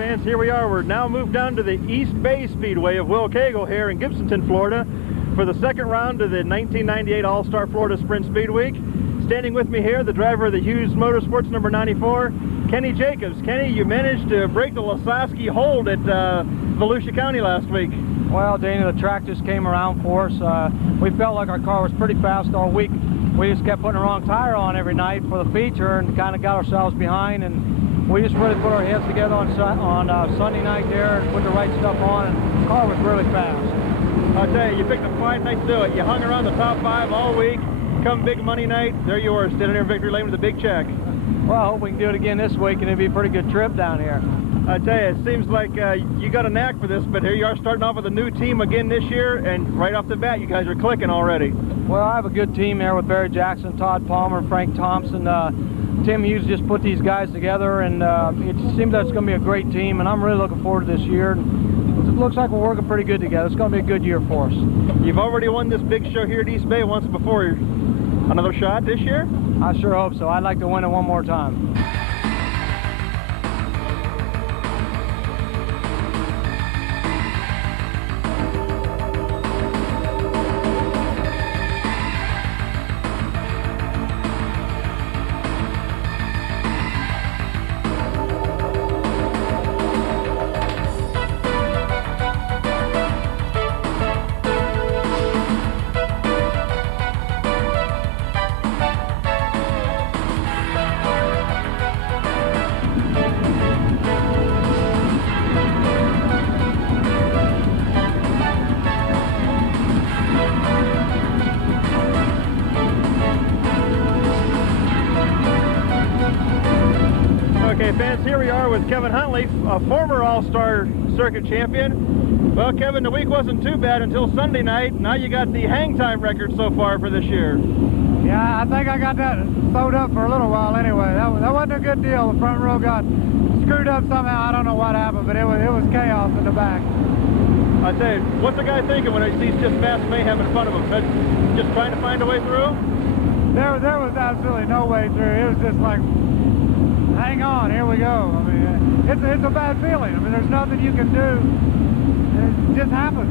fans, here we are. We're now moved down to the East Bay Speedway of Will Cagle here in Gibsonton, Florida for the second round of the 1998 All-Star Florida Sprint Speed Week. Standing with me here, the driver of the Hughes Motorsports number 94, Kenny Jacobs. Kenny, you managed to break the Lasosky hold at Volusia County last week. Well, Dana, the track just came around for us. We felt like our car was pretty fast all week. We just kept putting the wrong tire on every night for the feature and kind of got ourselves behind. And we just really put our heads together on Sunday night there and put the right stuff on, and the car was really fast. I'll tell you, you picked a fine night to do it. You hung around the top 5 all week. Come big money night, there you are, standing there in victory lane with a big check. Well, I hope we can do it again this week, and it'll be a pretty good trip down here. I tell you, it seems like you got a knack for this, but here you are starting off with a new team again this year, and right off the bat, you guys are clicking already. Well, I have a good team there with Barry Jackson, Todd Palmer, Frank Thompson. Tim Hughes just put these guys together, and it seems that it's going to be a great team, and I'm really looking forward to this year. It looks like we're working pretty good together. It's going to be a good year for us. You've already won this big show here at East Bay once before. Another shot this year? I sure hope so. I'd like to win it one more time. Okay, fans, here we are with Kevin Huntley, a former All-Star Circuit champion. Well, Kevin, the week wasn't too bad until Sunday night. Now you got the hang time record so far for this year. Yeah, I think I got that sewed up for a little while anyway. That wasn't a good deal. The front row got screwed up somehow. I don't know what happened, but it was chaos in the back. I tell you, what's the guy thinking when he sees just mass mayhem in front of him? Just trying to find a way through? There was absolutely no way through. It was just like, hang on, here we go. I mean, it's a bad feeling. I mean, there's nothing you can do. It just happens.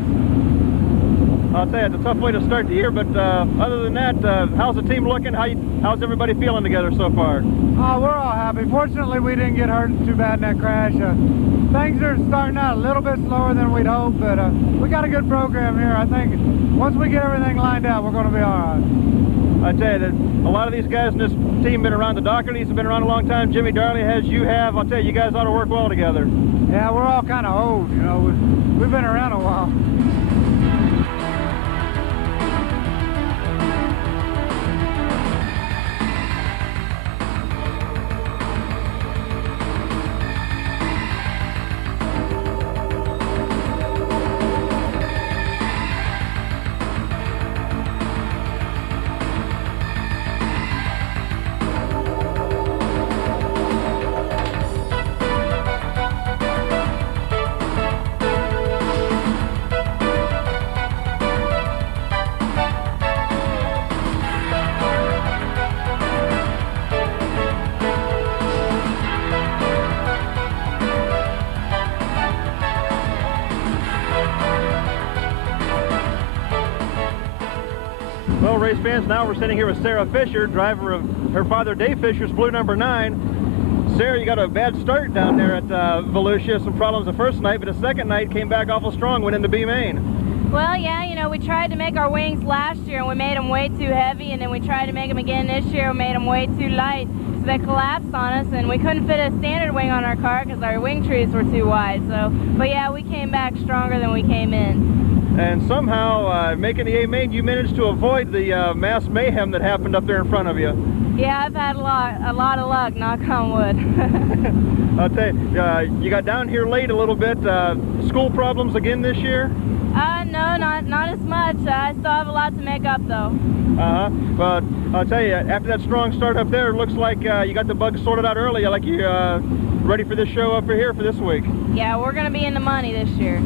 I'll tell you, it's a tough way to start the year, but other than that, how's the team looking? How's everybody feeling together so far? Oh, we're all happy. Fortunately, we didn't get hurt too bad in that crash. Things are starting out a little bit slower than we'd hoped, but we got a good program here. I think once we get everything lined out, we're going to be all right. I tell you that a lot of these guys in this team been around. The Dohertys have been around a long time. Jimmy Darley has, you have. I'll tell you, you guys ought to work well together. Yeah, we're all kind of old, you know. We've been around a while. Well, race fans, now we're sitting here with Sarah Fisher, driver of her father Dave Fisher's blue number 9. Sarah, you got a bad start down there at Volusia. Some problems the first night, but the second night came back awful strong, went into B main. Well, yeah, you know, we tried to make our wings last year and we made them way too heavy, and then we tried to make them again this year and made them way too light. So they collapsed on us, and we couldn't fit a standard wing on our car because our wing trees were too wide. So, but yeah, we came back stronger than we came in. And somehow, making the A main, you managed to avoid the mass mayhem that happened up there in front of you. Yeah, I've had a lot of luck, knock on wood. I'll tell you, you got down here late a little bit. School problems again this year? No, not as much. I still have a lot to make up, though. But I'll tell you, after that strong start up there, it looks like you got the bugs sorted out early. Like you ready for this show up here for this week. Yeah, we're going to be in the money this year.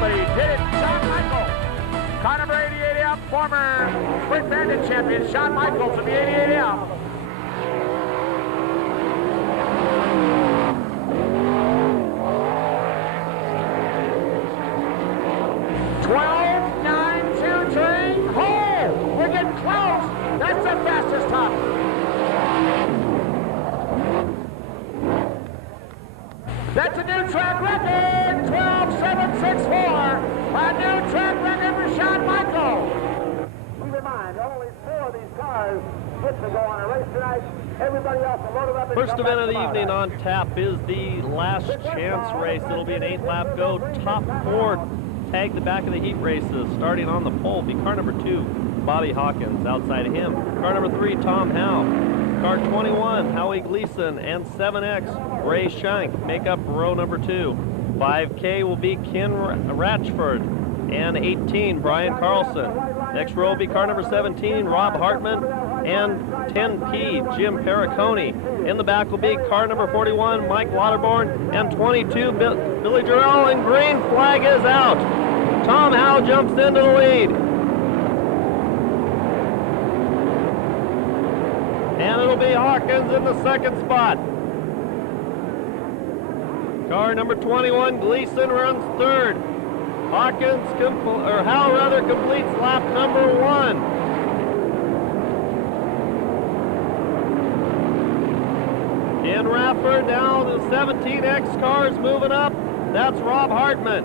But he did it. John Michael. Connor North Bandit champion, Shawn Michaels of the 88F. That's the fastest top. That's a new track record, 12.764. A new track record for Shawn Michaels. Keep in mind, only 4 of these cars get to go on a race tonight. Everybody else will load it up. First event of the evening on tap is the last chance race. It'll be an 8-lap go. Top 4 tag the back of the heat races. Starting on the pole will be car number 2, Bobby Hawkins. Outside of him, car number 3, Tom Howe. Car 21, Howie Gleason, and 7X, Ray Shank, make up row number 2. 5K will be Ken Ratchford, and 18, Brian Carlson. Next row will be car number 17, Rob Hartman, and 10P, Jim Perricone. In the back will be car number 41, Mike Waterborn, and 22, Billy Jarrell, and green flag is out. Tom Howe jumps into the lead. And it'll be Hawkins in the second spot. Car number 21, Gleason, runs third. Howe completes lap number 1. In Rafford, now the 17X cars moving up. That's Rob Hartman.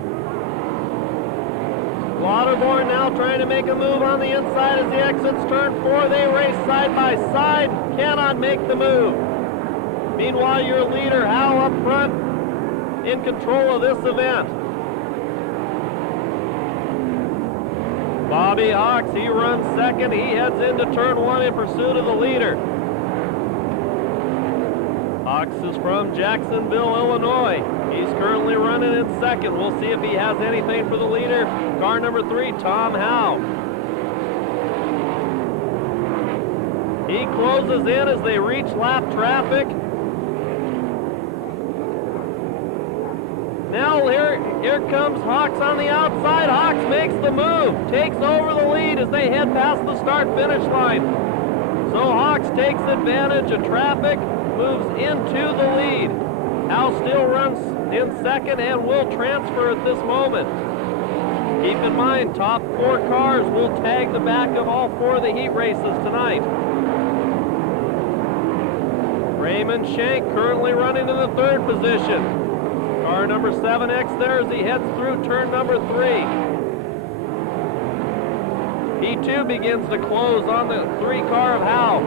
Waterborn now trying to make a move on the inside as he exits turn 4. They race side by side, cannot make the move. Meanwhile, your leader, Howe, up front, in control of this event. Bobby Hawks, he runs second. He heads into turn 1 in pursuit of the leader. Hawks is from Jacksonville, Illinois. He's currently running in second. We'll see if he has anything for the leader. Car number 3, Tom Howe. He closes in as they reach lap traffic. Now here comes Hawks on the outside. Hawks makes the move, takes over the lead as they head past the start-finish line. So Hawks takes advantage of traffic, moves into the lead. Howe still runs in second and will transfer at this moment. Keep in mind, top 4 cars will tag the back of all 4 of the heat races tonight. Raymond Shank currently running in the 3rd position. Car number 7X there as he heads through turn number 3. He too begins to close on the 3 car of Howe.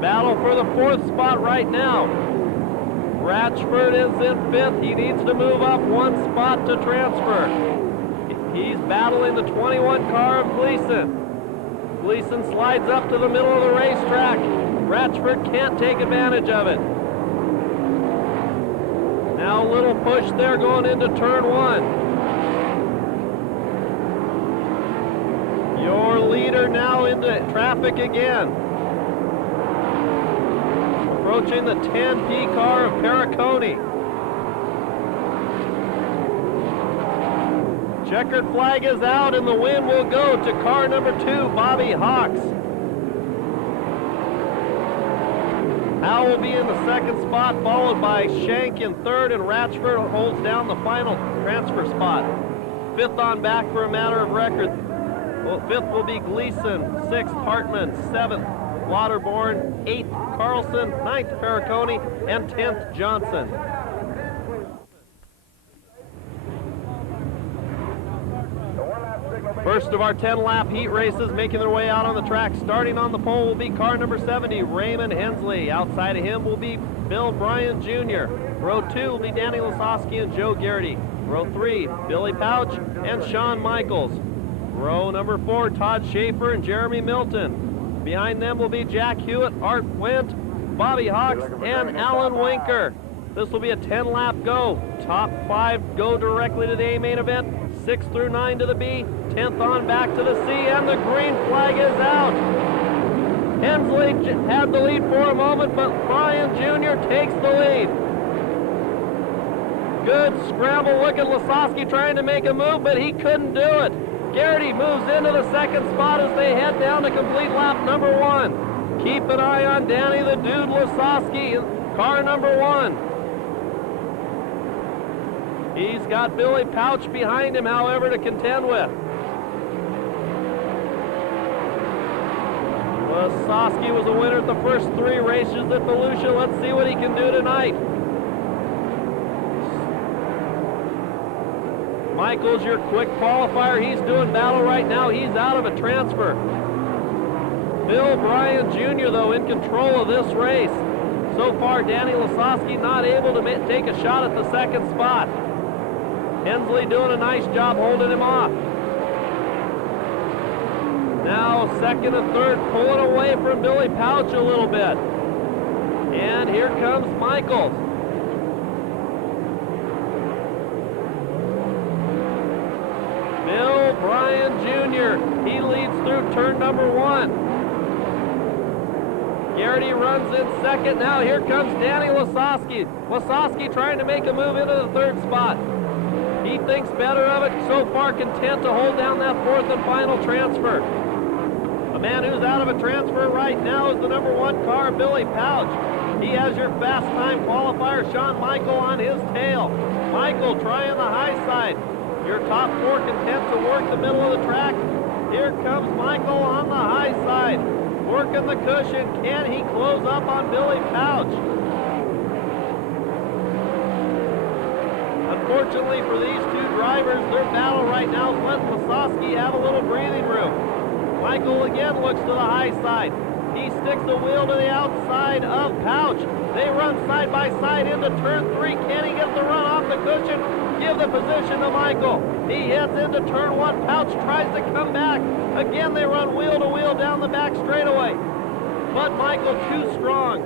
Battle for the 4th spot right now. Ratchford is in 5th. He needs to move up 1 spot to transfer. He's battling the 21 car of Gleason. Gleason slides up to the middle of the racetrack. Ratchford can't take advantage of it. Now a little push there going into turn 1. Your leader now into traffic again. Approaching the 10P car of Perricone. Checkered flag is out and the win will go to car number 2, Bobby Hawks. Howe will be in the 2nd spot, followed by Shank in 3rd, and Ratchford holds down the final transfer spot. 5th on back for a matter of record. Well, 5th will be Gleason, 6th Hartman, 7th Waterborn, 8th Carlson, 9th Perricone, and 10th Johnson. First of our 10-lap heat races making their way out on the track. Starting on the pole will be car number 70, Raymond Hensley. Outside of him will be Bill Bryan Jr. Row 2 will be Danny Lasowski and Joe Garrity. Row 3, Billy Pouch and Shawn Michaels. Row number 4, Todd Schaefer and Jeremy Milton. Behind them will be Jack Hewitt, Art Wendt, Bobby Hawks, and Alan Winker. This will be a 10-lap go. Top 5 go directly to the A main event. 6 through 9 to the B, 10th on back to the C, and the green flag is out. Hensley had the lead for a moment, but Bryan Jr. takes the lead. Good scramble look at Lasowski trying to make a move, but he couldn't do it. Garrity moves into the second spot as they head down to complete lap number 1. Keep an eye on Danny the Dude Lasowski in car number 1. He's got Billy Pouch behind him, however, to contend with. Lasowski was a winner at the first 3 races at Volusia. Let's see what he can do tonight. Michael's your quick qualifier. He's doing battle right now. He's out of a transfer. Bill Bryan Jr., though, in control of this race. So far, Danny Lasowski not able to take a shot at the second spot. Hensley doing a nice job holding him off. Now second and third pulling away from Billy Pouch a little bit. And here comes Michaels. Bill Bryan Jr., he leads through turn number 1. Garrity runs in second. Now here comes Danny Lasowski. Lasowski trying to make a move into the third spot. He thinks better of it, so far content to hold down that 4th and final transfer. A man who's out of a transfer right now is the number 1 car, Billy Pouch. He has your fast time qualifier, Shawn Michael, on his tail. Michael trying the high side. Your top 4 content to work the middle of the track. Here comes Michael on the high side. Working the cushion. Can he close up on Billy Pouch? Unfortunately for these 2 drivers, their battle right now is letting Lasowski have a little breathing room. Michael again looks to the high side. He sticks the wheel to the outside of Pouch. They run side by side into turn 3. Can he get the run off the cushion? Give the position to Michael. He heads into turn 1. Pouch tries to come back. Again, they run wheel to wheel down the back straightaway. But Michael too strong.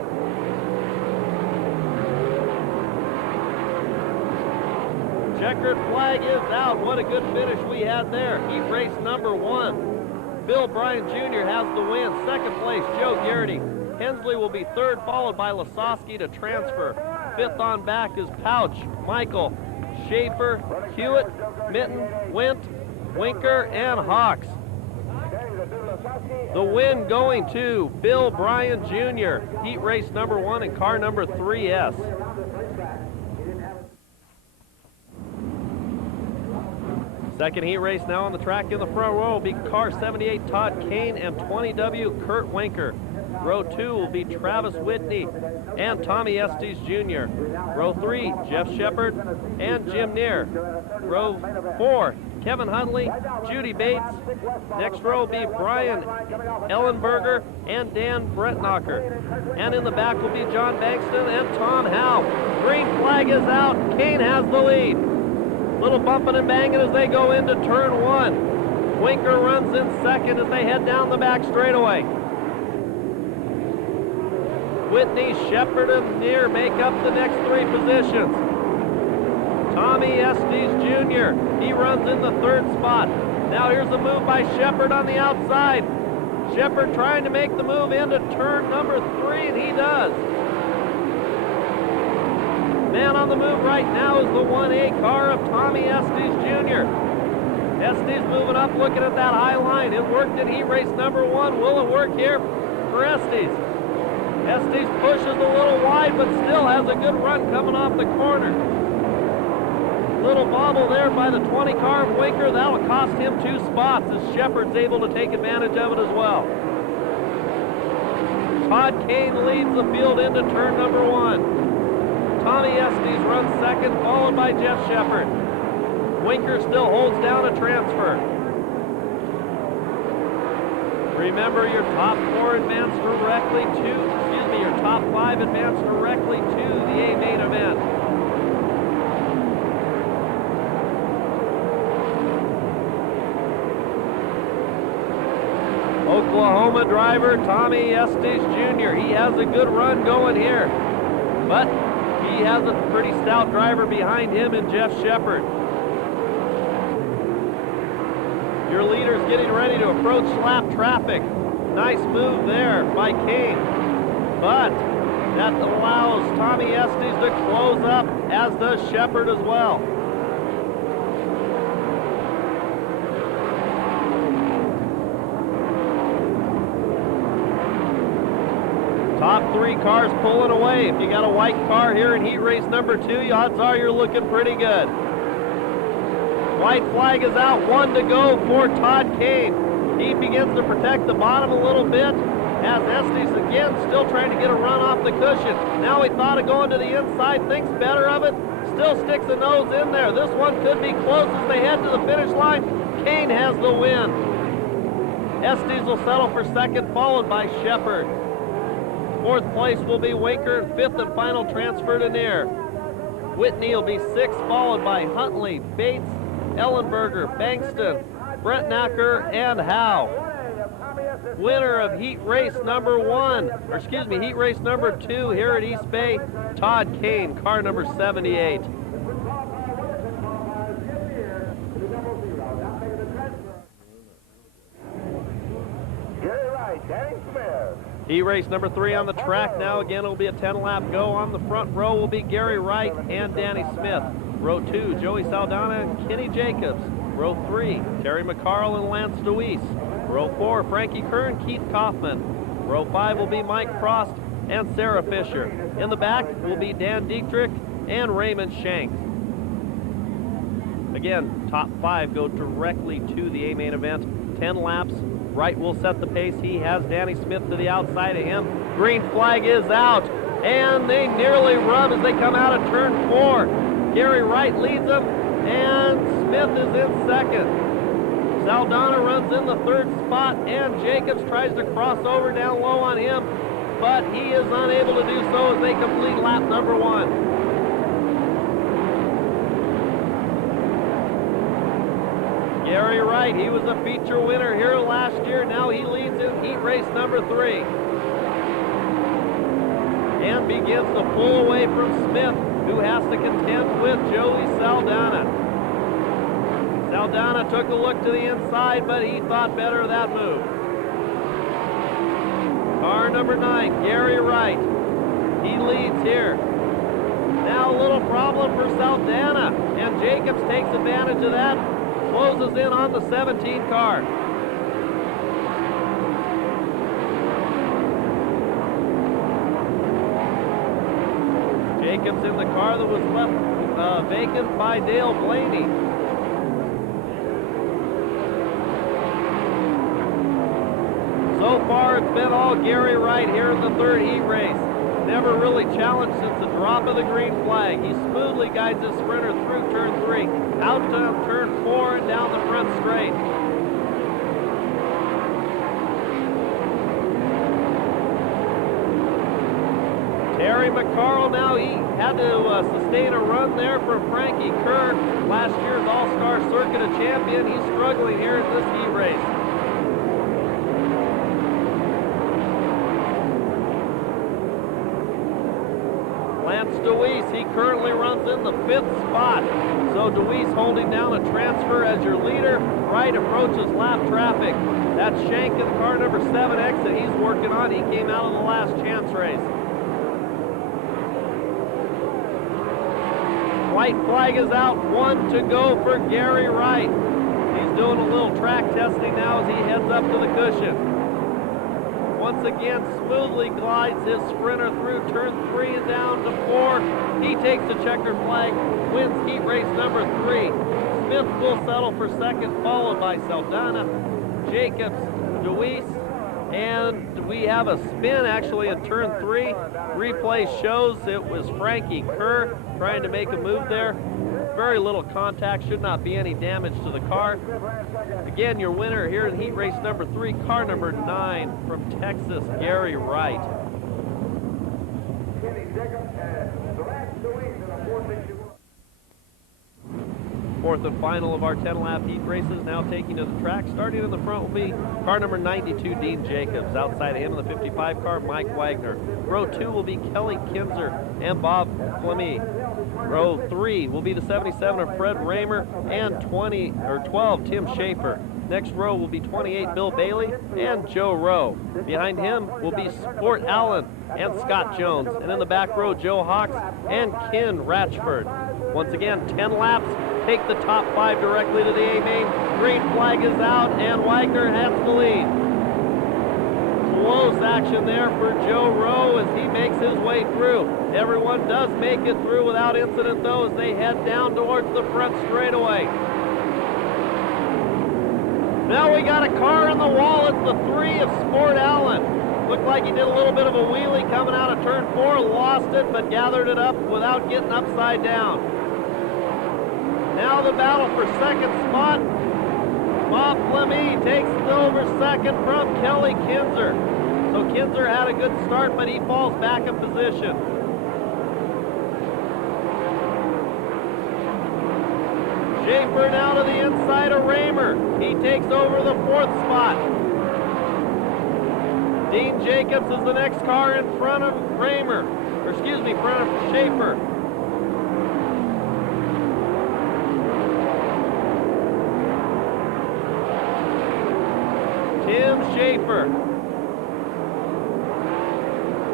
Checkered flag is out. What a good finish we had there. Heat race number 1. Bill Bryan Jr. has the win. Second place, Joe Garrity. Hensley will be third, followed by Lasowski to transfer. Fifth on back is Pouch, Michael, Schaefer, Hewitt, Mitten, Wint, Winker, and Hawks. The win going to Bill Bryan Jr., heat race number 1 in car number 3S. Second heat race now on the track in the front row will be car 78 Todd Kane and 20W Kurt Winker. Row 2 will be Travis Whitney and Tommy Estes Jr. Row 3, Jeff Shepard and Jim Neer. Row 4, Kevin Huntley, Judy Bates. Next row will be Brian Ellenberger and Dan Brettknocker. And in the back will be John Bankston and Tom Howe. Green flag is out. Kane has the lead. Little bumping and banging as they go into turn 1. Winker runs in second as they head down the back straightaway. Whitney, Shepard, and Neer make up the next 3 positions. Tommy Estes Jr., he runs in the third spot. Now here's a move by Shepard on the outside. Shepard trying to make the move into turn number 3, and he does. Man on the move right now is the 1A car of Tommy Estes Jr. Estes moving up, looking at that high line. It worked in heat race number 1. Will it work here for Estes? Estes pushes a little wide, but still has a good run coming off the corner. Little bobble there by the 20 car of Winker. That'll cost him 2 spots as Shepard's able to take advantage of it as well. Todd Kane leads the field into turn number 1. Tommy Estes runs second, followed by Jeff Shepard. Winker still holds down a transfer. Remember, your top 4 advance directly to, your top 5 advance directly to the A main event. Oklahoma driver Tommy Estes Jr. He has a good run going here, but he has a pretty stout driver behind him in Jeff Shepard. Your leader's getting ready to approach lap traffic. Nice move there by Kane, but that allows Tommy Estes to close up, as does Shepard as well. Top 3 cars pulling away. If you got a white car here in heat race number 2, odds are you're looking pretty good. White flag is out, 1 to go for Todd Kane. He begins to protect the bottom a little bit as Estes again still trying to get a run off the cushion. Now he thought of going to the inside, thinks better of it, still sticks the nose in there. This one could be close as they head to the finish line. Kane has the win. Estes will settle for second, followed by Shepard. Fourth place will be Winker, fifth and final transfer to Neer. Whitney will be sixth, followed by Huntley, Bates, Ellenberger, Bankston, Brentnacker, and Howe. Winner of heat race number 2 here at East Bay, Todd Kane, car number 78. Heat race number 3 on the track now. Again, it'll be a 10-lap go. On the front row will be Gary Wright and Danny Smith. Row 2, Joey Saldana and Kenny Jacobs. Row 3, Terry McCarl and Lance DeWeese. Row 4, Frankie Kerr and Keith Kaufman. Row 5 will be Mike Frost and Sarah Fisher. In the back will be Dan Dietrich and Raymond Shanks. Again, top 5 go directly to the A-main event. 10 laps. Wright will set the pace. He has Danny Smith to the outside of him. Green flag is out, and they nearly run as they come out of turn 4. Gary Wright leads them, and Smith is in second. Saldana runs in the third spot, and Jacobs tries to cross over down low on him, but he is unable to do so as they complete lap number 1. Gary Wright, he was a feature winner here last year. Now he leads in heat race number 3. And begins to pull away from Smith, who has to contend with Joey Saldana. Saldana took a look to the inside, but he thought better of that move. Car number 9, Gary Wright. He leads here. Now a little problem for Saldana, and Jacobs takes advantage of that. Closes in on the 17 car. Jacobs in the car that was left vacant by Dale Blaney. So far it's been all Gary Wright here in the third heat race. Never really challenged since the drop of the green flag. He smoothly guides his sprinter through turn 3, out to turn 4 and down the front straight. Terry McCarl now, he had to sustain a run there from Frankie Kerr, last year's All-Star Circuit of Champion. He's struggling here in this heat race. Lance DeWeese, he currently runs in the 5th spot. So DeWeese holding down a transfer as your leader. Wright approaches lap traffic. That's Shank in car number 7X that he's working on. He came out of the last chance race. White flag is out, 1 to go for Gary Wright. He's doing a little track testing now as he heads up to the cushion. Once again, smoothly glides his sprinter through turn 3 and down to 4. He takes the checkered flag, wins heat race number 3. Smith will settle for second, followed by Saldana, Jacobs, DeWeese, and we have a spin actually in turn 3. Replay shows it was Frankie Kerr trying to make a move there. Very little contact, should not be any damage to the car. Again, your winner here in heat race number 3, car number 9 from Texas, Gary Wright. Fourth and final of our 10-lap heat races now taking to the track. Starting in the front will be car number 92, Dean Jacobs. Outside of him in the 55 car, Mike Wagner. Row 2 will be Kelly Kinzer and Bob Flemmy. Row 3 will be the 77 of Fred Raymer and 12, Tim Schaefer. Next row will be 28, Bill Bailey and Joe Rowe. Behind him will be Sport Allen and Scott Jones. And in the back row, Joe Hawks and Ken Ratchford. Once again, 10 laps. Take the top 5 directly to the A-main. Green flag is out, and Wagner has the lead. Close action there for Joe Rowe as he makes his way through. Everyone does make it through without incident, though, as they head down towards the front straightaway. Now we got a car on the wall. It's the 3 of Sport Allen. Looked like he did a little bit of a wheelie coming out of turn 4, lost it, but gathered it up without getting upside down. Now the battle for second spot. Bob Fleming takes over second from Kelly Kinzer. So Kinzer had a good start, but he falls back in position. Schaefer now to the inside of Raymer. He takes over the 4th spot. Dean Jacobs is the next car in front of Raymer, or excuse me, in front of Schaefer. Tim Schaefer.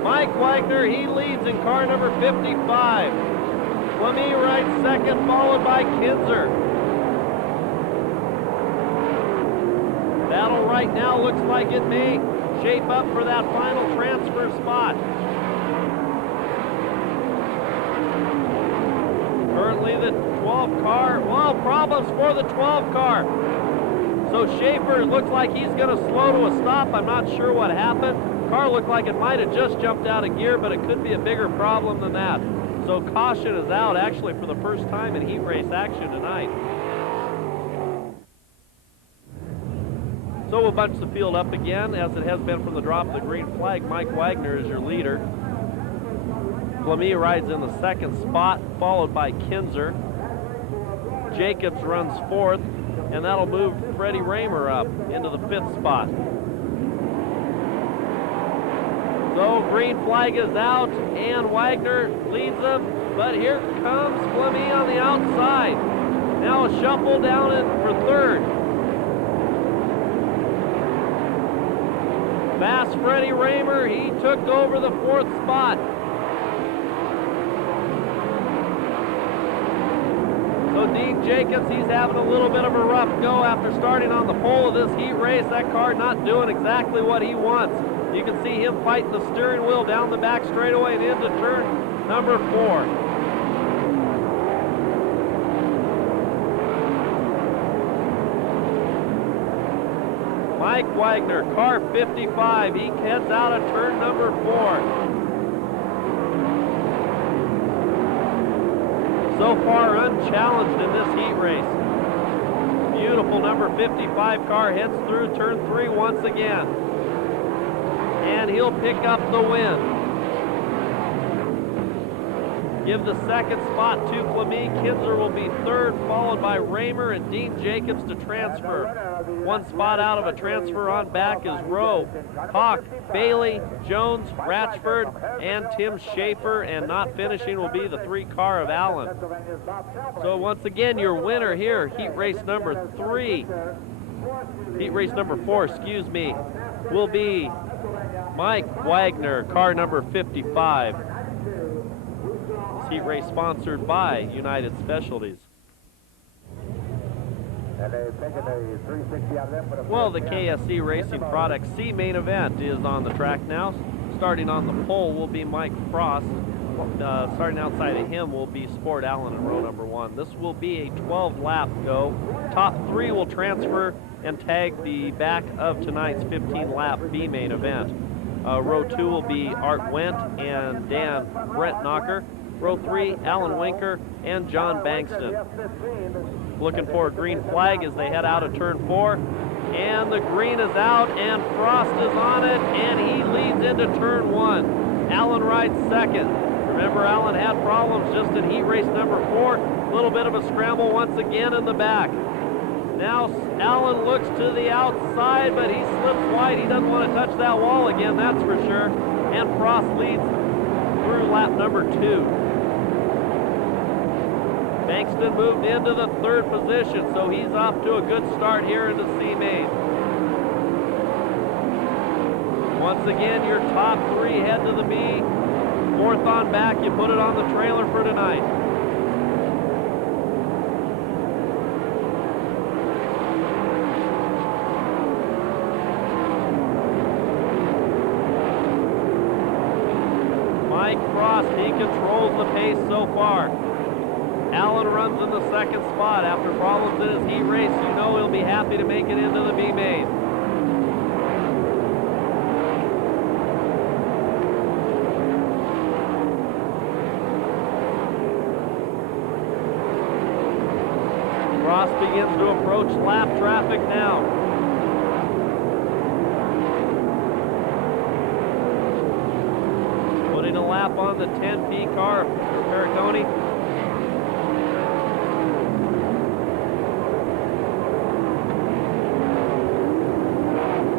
Mike Wagner, he leads in car number 55. Fleming rides second, followed by Kinzer. Battle right now looks like it may shape up for that final transfer spot. Currently the 12 car, well, problems for the 12 car. So Schaefer looks like he's going to slow to a stop. I'm not sure what happened. Car looked like it might have just jumped out of gear, but it could be a bigger problem than that. So caution is out actually for the first time in heat race action tonight. So we'll bunch the field up again as it has been from the drop of the green flag. Mike Wagner is your leader. Fleming rides in the second spot, followed by Kinzer. Jacobs runs 4th, and that'll move Freddie Raymer up into the 5th spot. So green flag is out, and Wagner leads them, but here comes Fleming on the outside. Now a shuffle down in for 3rd. Fast Freddie Raymer, he took over the 4th spot. So Dean Jacobs, he's having a little bit of a rough go after starting on the pole of this heat race. That car not doing exactly what he wants. You can see him fighting the steering wheel down the back straightaway and into turn number 4. Mike Wagner, car 55, he heads out of turn number 4. So far unchallenged in this heat race. Beautiful number 55 car heads through turn 3 once again. And he'll pick up the win. Give the second spot to Fleming. Kinzer will be 3rd, followed by Raymer and Dean Jacobs to transfer. 1 spot out of a transfer on back is Rowe, Hawk, Bailey, Jones, Ratchford, and Tim Schaefer, and not finishing will be the 3 car of Allen. So once again, your winner here, heat race number 4, excuse me, will be Mike Wagner, car number 55. This heat race sponsored by United Specialties. Well, the KSC Racing Products C main event is on the track now. Starting on the pole will be Mike Frost. Starting outside of him will be Sport Allen in row number 1. This will be a 12-lap go. Top 3 will transfer and tag the back of tonight's 15-lap B main event. Row 2 will be Art Wendt and Dan Brentnocker. Row 3, Alan Winker and John Bankston. Looking for a green flag as they head out of turn 4. And the green is out, and Frost is on it, and he leads into turn 1. Alan rides second. Remember, Alan had problems just in heat race number 4. A little bit of a scramble once again in the back. Now Allen looks to the outside, but he slips wide. He doesn't want to touch that wall again, that's for sure. And Frost leads through lap number 2. Bankston moved into the 3rd position, so he's off to a good start here into C-Main. Once again, your top 3 head to the B. 4th on back, you put it on the trailer for tonight. Mike Frost, he controls the pace so far. Allen runs in the second spot. After problems in his heat race, you know he'll be happy to make it into the B main. Frost begins to approach lap traffic now. Putting a lap on the 10P car for Pericone.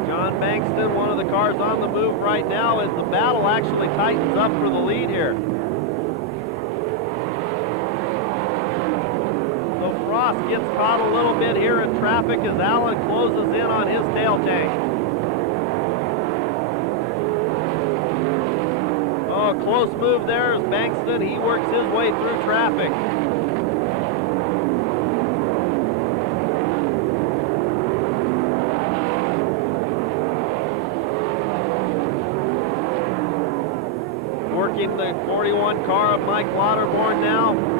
John Bankston, one of the cars on the move right now, as the battle actually tightens up for the lead here. Frost gets caught a little bit here in traffic as Allen closes in on his tail tank. Oh, close move there as Bankston, he works his way through traffic. Working the 41 car of Mike Lauterborn now.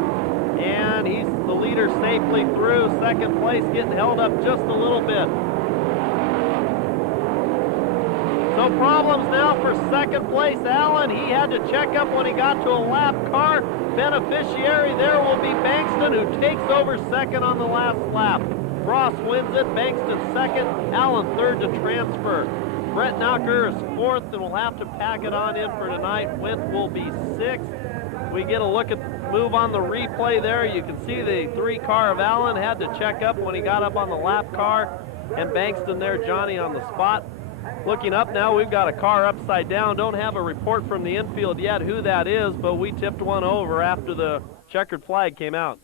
And he's the leader safely through. Second place getting held up just a little bit. So problems now for second place Allen. He had to check up when he got to a lap car. Beneficiary there will be Bankston, who takes over second on the last lap. Frost wins it, Bankston second, Allen third to transfer. Brett Knocker is fourth and will have to pack it on in for tonight. Wentz will be sixth. We get a look at the move on the replay there. You can see the 3 car of Allen had to check up when he got up on the lap car, and Bankston there, Johnny, on the spot. Looking up now, we've got a car upside down. Don't have a report from the infield yet who that is, but we tipped one over after the checkered flag came out.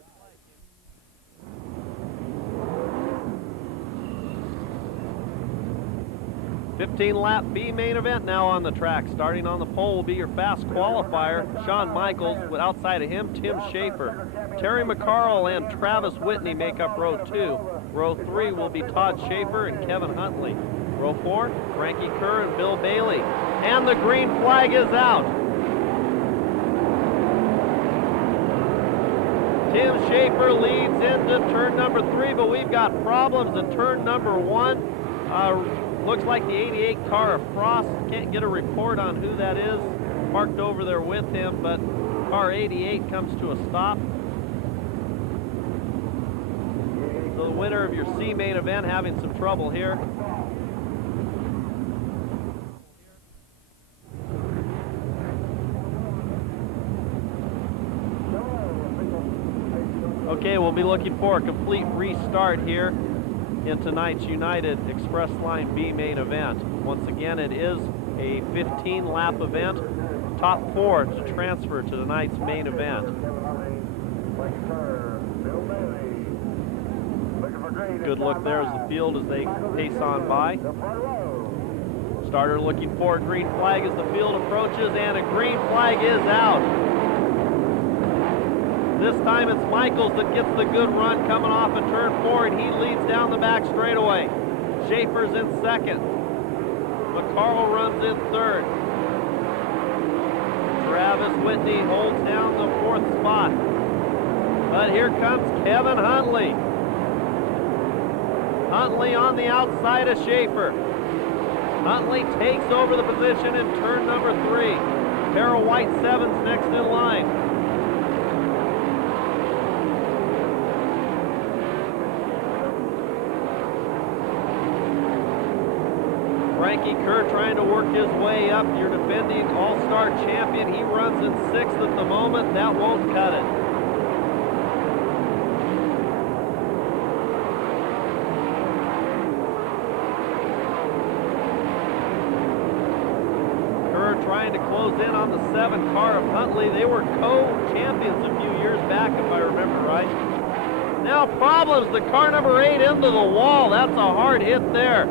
15-lap B main event now on the track. Starting on the pole will be your fast qualifier, Shawn Michaels. Outside of him, Tim Schaefer. Terry McCarl and Travis Whitney make up row 2. Row 3 will be Todd Schaefer and Kevin Huntley. Row 4, Frankie Kerr and Bill Bailey. And the green flag is out. Tim Schaefer leads into turn number 3, but we've got problems in turn number 1. Looks like the 88 car of Frost. Can't get a report on who that is. Parked over there with him, but car 88 comes to a stop. So the winner of your C main event having some trouble here. Okay, we'll be looking for a complete restart here in tonight's United Express Line B main event. Once again, it is a 15-lap event. Top 4 to transfer to tonight's main event. Good look there as the field as they pace on by. Starter looking for a green flag as the field approaches, and a green flag is out. This time it's Michaels that gets the good run coming off of turn 4, and he leads down the back straightaway. Schaefer's in second. McCarl runs in third. Travis Whitney holds down the 4th spot. But here comes Kevin Huntley. Huntley on the outside of Schaefer. Huntley takes over the position in turn number 3. Carol White 7's next in line. Frankie Kerr trying to work his way up. Your defending all-star champion. He runs in 6th at the moment. That won't cut it. Kerr trying to close in on the 7 car of Huntley. They were co-champions a few years back, if I remember right. Now problems. The car number 8 into the wall. That's a hard hit there.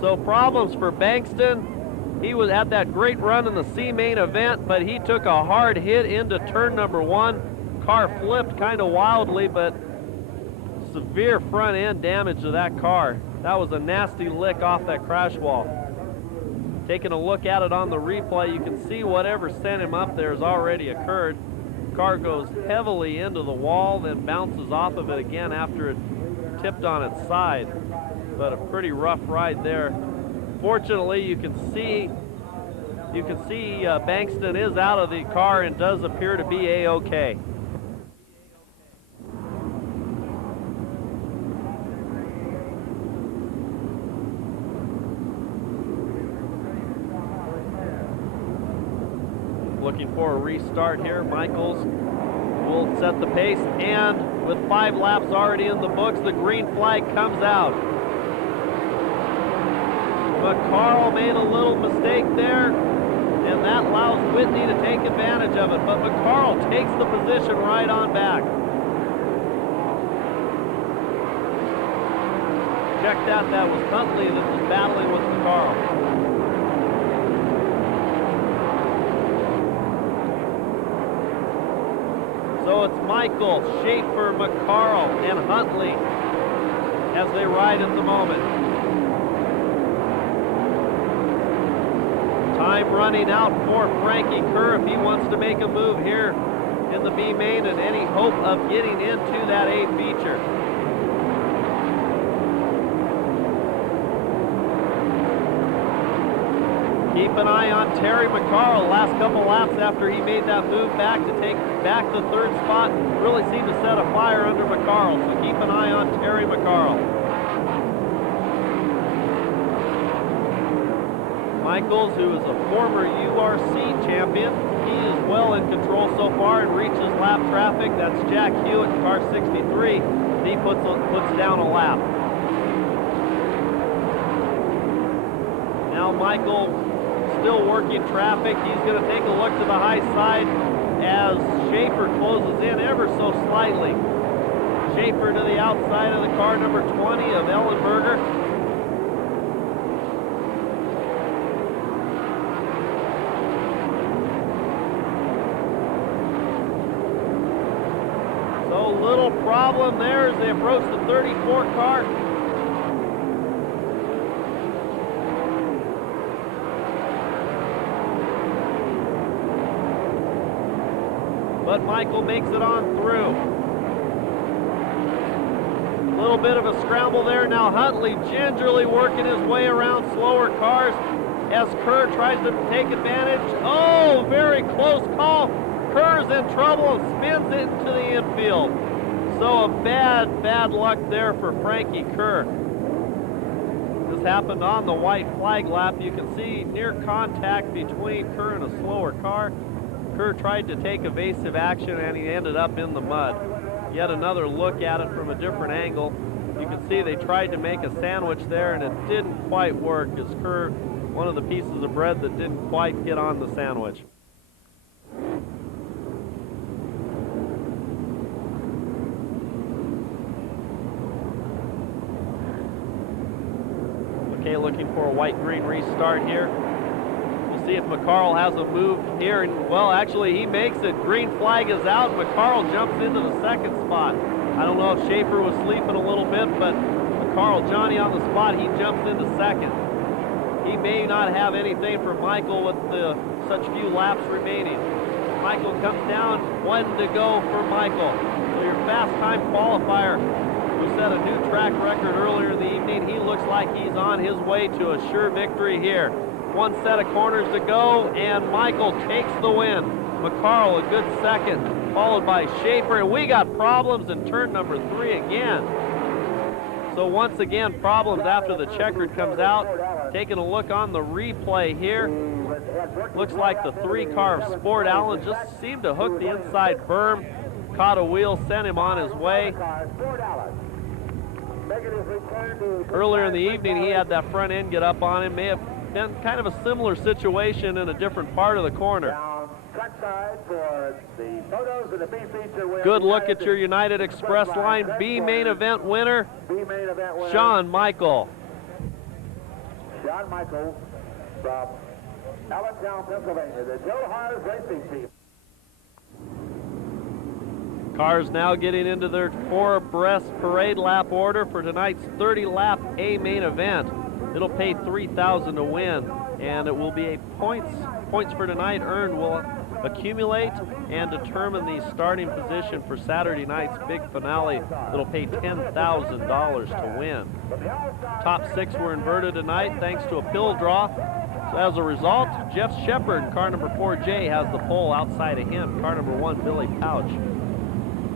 So problems for Bankston. He had that great run in the C main event, but he took a hard hit into turn number 1. Car flipped kind of wildly, but severe front end damage to that car. That was a nasty lick off that crash wall. Taking a look at it on the replay, you can see whatever sent him up there has already occurred. Car goes heavily into the wall, then bounces off of it again after it tipped on its side. But a pretty rough ride there. Fortunately, you can see Bankston is out of the car and does appear to be A-OK. Looking for a restart here. Michaels will set the pace, and with 5 laps already in the books, the green flag comes out. McCarl made a little mistake there, and that allows Whitney to take advantage of it, but McCarl takes the position right on back. Check that, that was Huntley that was battling with McCarl. So it's Michael, Schaefer, McCarl, and Huntley as they ride at the moment. Time running out for Frankie Kerr if he wants to make a move here in the B main and any hope of getting into that A feature. Keep an eye on Terry McCarl. Last couple laps after he made that move back to take back the 3rd spot, really seemed to set a fire under McCarl. So keep an eye on Terry McCarl. Michaels, who is a former URC champion, he is well in control so far and reaches lap traffic. That's Jack Hewitt, car 63. He puts down a lap. Now Michael still working traffic. He's going to take a look to the high side as Schaefer closes in ever so slightly. Schaefer to the outside of the car number 20 of Ellenberger. So little problem there as they approach the 34 car. But Michael makes it on through. A little bit of a scramble there. Now Huntley gingerly working his way around slower cars as Kerr tries to take advantage. Oh, very close call. Kerr's in trouble and spins into the infield. So a bad luck there for Frankie Kerr. This happened on the white flag lap. You can see near contact between Kerr and a slower car. Kerr tried to take evasive action and he ended up in the mud. Yet another look at it from a different angle. You can see they tried to make a sandwich there and it didn't quite work as Kerr, one of the pieces of bread that didn't quite get on the sandwich. Okay, looking for a white-green restart here. We'll see if McCarl has a move here. And, well, actually, he makes it. Green flag is out. McCarl jumps into the 2nd spot. I don't know if Schaefer was sleeping a little bit, but McCarl, Johnny on the spot, he jumps into 2nd. He may not have anything for Michael with such few laps remaining. Michael comes down, 1 to go for Michael. So your fast time qualifier who set a new track record earlier in the evening, he looks like he's on his way to a sure victory here. 1 set of corners to go, and Michael takes the win. McCarl a good 2nd, followed by Schaefer, and we got problems in turn number 3 again. So once again, problems after the checkered comes out. Taking a look on the replay here. Looks like the 3-car of Sport Allen just seemed to hook the inside berm, caught a wheel, sent him on his way. Earlier in the evening, he had that front end get up on him. May have been kind of a similar situation in a different part of the corner. Good look at your United Express line. B main event winner, Shawn Michael. Shawn Michael from Allentown, Pennsylvania, the Joe Haas Racing Team. Cars now getting into their 4 abreast parade lap order for tonight's 30-lap A main event. It'll pay $3,000 to win. and it will be a points for tonight earned will accumulate and determine the starting position for Saturday night's big finale that'll pay $10,000 to win. Top 6 were inverted tonight thanks to a pill draw. So as a result, Jeff Shepard, car number 4J, has the pole. Outside of him, car number 1, Billy Pouch.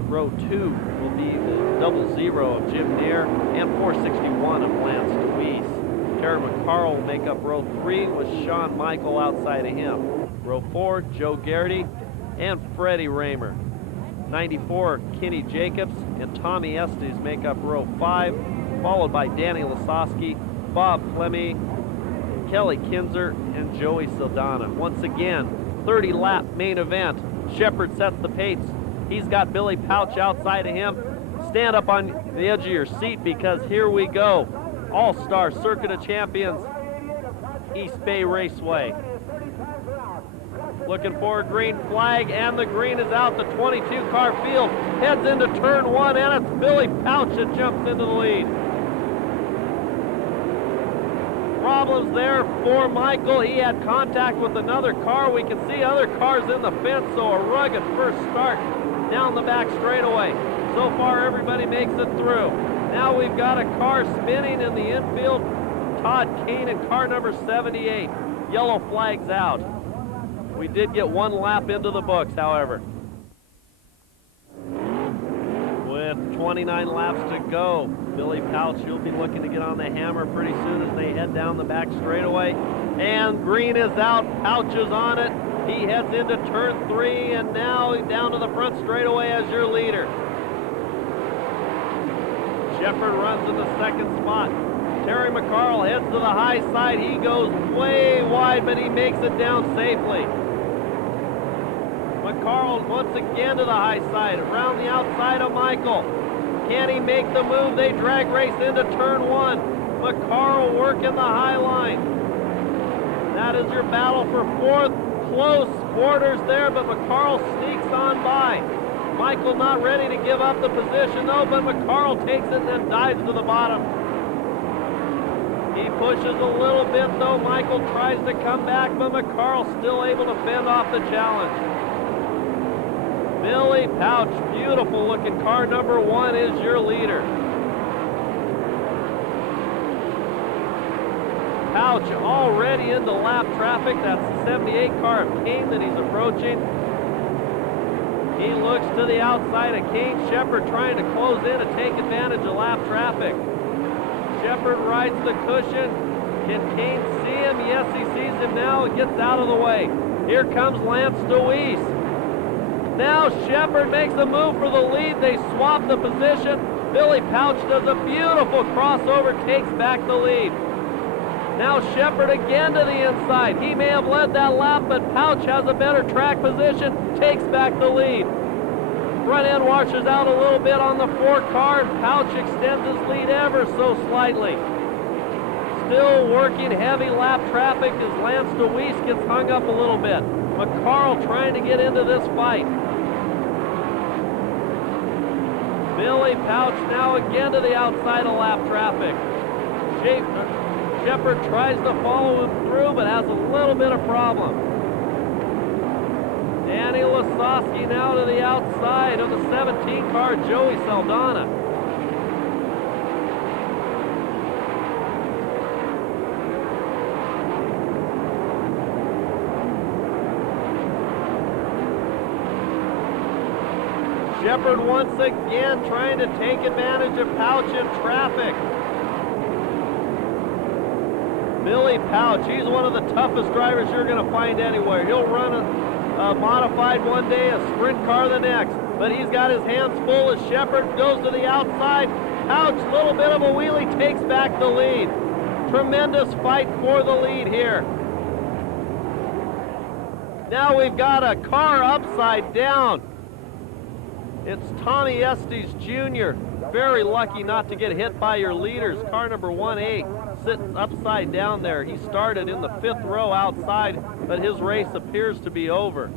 Row 2 will be the 00 of Jim Neer and 461 of Lance DeWeese. Terry McCarl will make up row 3 with Sean Michael outside of him. Row 4, Joe Garrity and Freddie Raymer. 94, Kenny Jacobs and Tommy Estes make up row 5, followed by Danny Lasowski, Bob Fleming, Kelly Kinzer, and Joey Saldana. Once again, 30-lap main event. Shepard sets the pace. He's got Billy Pouch outside of him. Stand up on the edge of your seat because here we go. All-Star Circuit of Champions, East Bay Raceway. Looking for a green flag, and the green is out. The 22-car field heads into turn 1, and it's Billy Pouch that jumps into the lead. Problems there for Michael. He had contact with another car. We can see other cars in the fence, so a rugged first start down the back straightaway. So far, everybody makes it through. Now we've got a car spinning in the infield. Todd Kane in car number 78. Yellow flags out. We did get 1 lap into the books, however. With 29 laps to go, Billy Pouch, he'll be looking to get on the hammer pretty soon as they head down the back straightaway. And green is out, Pouch is on it. He heads into turn 3, and now down to the front straightaway as your leader. Shepard runs in the 2nd spot. Terry McCarl heads to the high side. He goes way wide, but he makes it down safely. McCarl once again to the high side, around the outside of Michael. Can he make the move? They drag race into turn 1. McCarl working the high line. That is your battle for 4th. Close quarters there, but McCarl sneaks on by. Michael not ready to give up the position though, but McCarl takes it and then dives to the bottom. He pushes a little bit though. Michael tries to come back, but McCarl still able to fend off the challenge. Billy Pouch, beautiful looking car number 1 is your leader. Pouch already into lap traffic. That's the 78 car of Kane that he's approaching. He looks to the outside of Kane. Shepard trying to close in and take advantage of lap traffic. Shepard rides the cushion. Can Kane see him? Yes, he sees him now and gets out of the way. Here comes Lance DeWeese. Now Shepard makes a move for the lead. They swap the position. Billy Pouch does a beautiful crossover, takes back the lead. Now Shepard again to the inside. He may have led that lap, but Pouch has a better track position, takes back the lead. Front end washes out a little bit on the 4 car, and Pouch extends his lead ever so slightly. Still working heavy lap traffic as Lance DeWeese gets hung up a little bit. McCarl trying to get into this fight. Billy Pouch now again to the outside of lap traffic. Shepard tries to follow him through, but has a little bit of problem. Danny Lasowski now to the outside of the 17 car, Joey Saldana. Shepard once again trying to take advantage of Pouch in traffic. Billy Pouch, he's one of the toughest drivers you're going to find anywhere. He'll run a modified one day, a sprint car the next, but he's got his hands full as Shepard goes to the outside. Pouch, a little bit of a wheelie, takes back the lead. Tremendous fight for the lead here. Now we've got a car upside down. It's Tommy Estes Jr. Very lucky not to get hit by your leaders. Car number 1A sitting upside down there. He started in the 5th row outside, but his race appears to be over.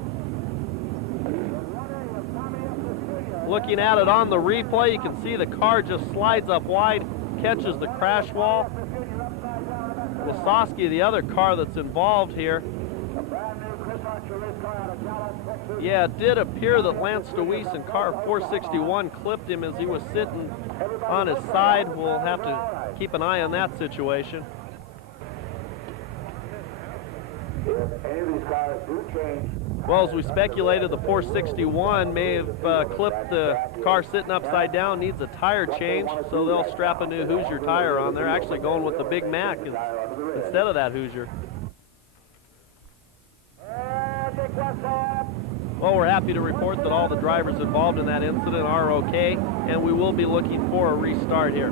Looking at it on the replay, you can see the car just slides up wide, catches the crash wall. Lasowski, the other car that's involved here. Yeah, it did appear that Lance DeWeese in car 461 clipped him as he was sitting on his side. We'll have to keep an eye on that situation. If any of these cars do change, Well, as we speculated, the 461 may have clipped the car sitting upside down, needs a tire change, so they'll strap a new Hoosier tire on. They're actually going with the Big Mac instead of that Hoosier. Well, we're happy to report that all the drivers involved in that incident are okay, and we will be looking for a restart here.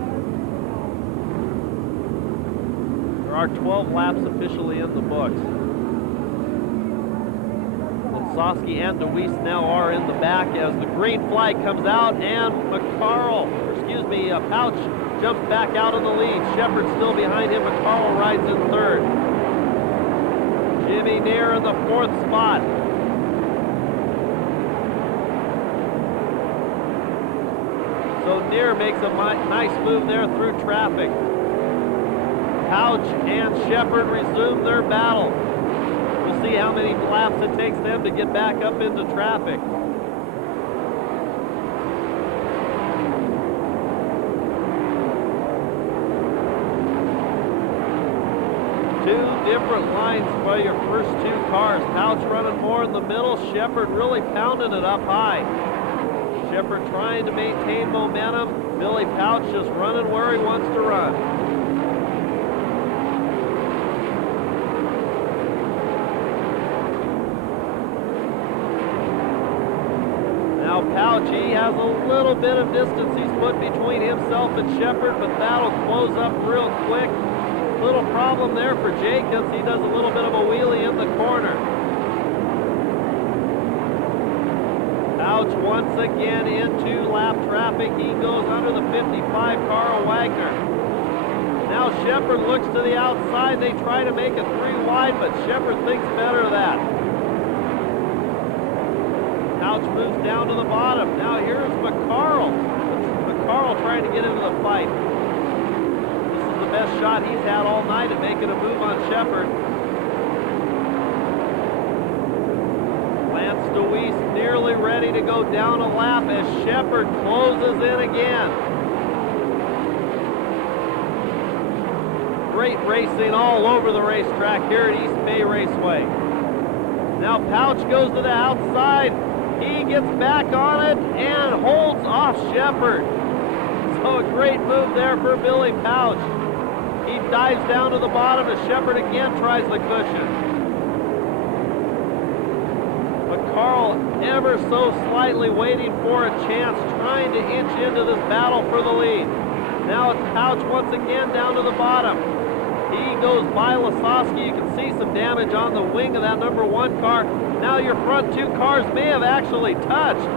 There are 12 laps officially in the books. Lasowski and DeWeese now are in the back as the green flag comes out, and Pouch jumps back out in the lead. Shepard still behind him. McCarl rides in third. Jimmy Neer in the fourth spot. So Neer makes a nice move there through traffic. Pouch and Shepard resume their battle. We'll see how many laps it takes them to get back up into traffic. Two different lines for your first two cars. Pouch running more in the middle, Shepard really pounding it up high. Shepard trying to maintain momentum. Billy Pouch just running where he wants to run. Now Pouch, he has a little bit of distance he's put between himself and Shepard, but that'll close up real quick. Little problem there for Jacobs. He does a little bit of a wheelie in the corner. Pouch once again into lap traffic. He goes under the 55 car of Wagner. Now Shepard looks to the outside. They try to make it 3 wide, but Shepard thinks better of that. Pouch moves down to the bottom. Now here's McCarl. McCarl trying to get into the fight. The best shot he's had all night at making a move on Shepard. Lance DeWeese nearly ready to go down a lap as Shepard closes in again. Great racing all over the racetrack here at East Bay Raceway. Now Pouch goes to the outside. He gets back on it and holds off Shepard. So a great move there for Billy Pouch. He dives down to the bottom as Shepard again tries the cushion. McCarl ever so slightly waiting for a chance, trying to inch into this battle for the lead. Now it's Pouch once again down to the bottom. He goes by Lasowski. You can see some damage on the wing of that number 1 car. Now your front 2 cars may have actually touched.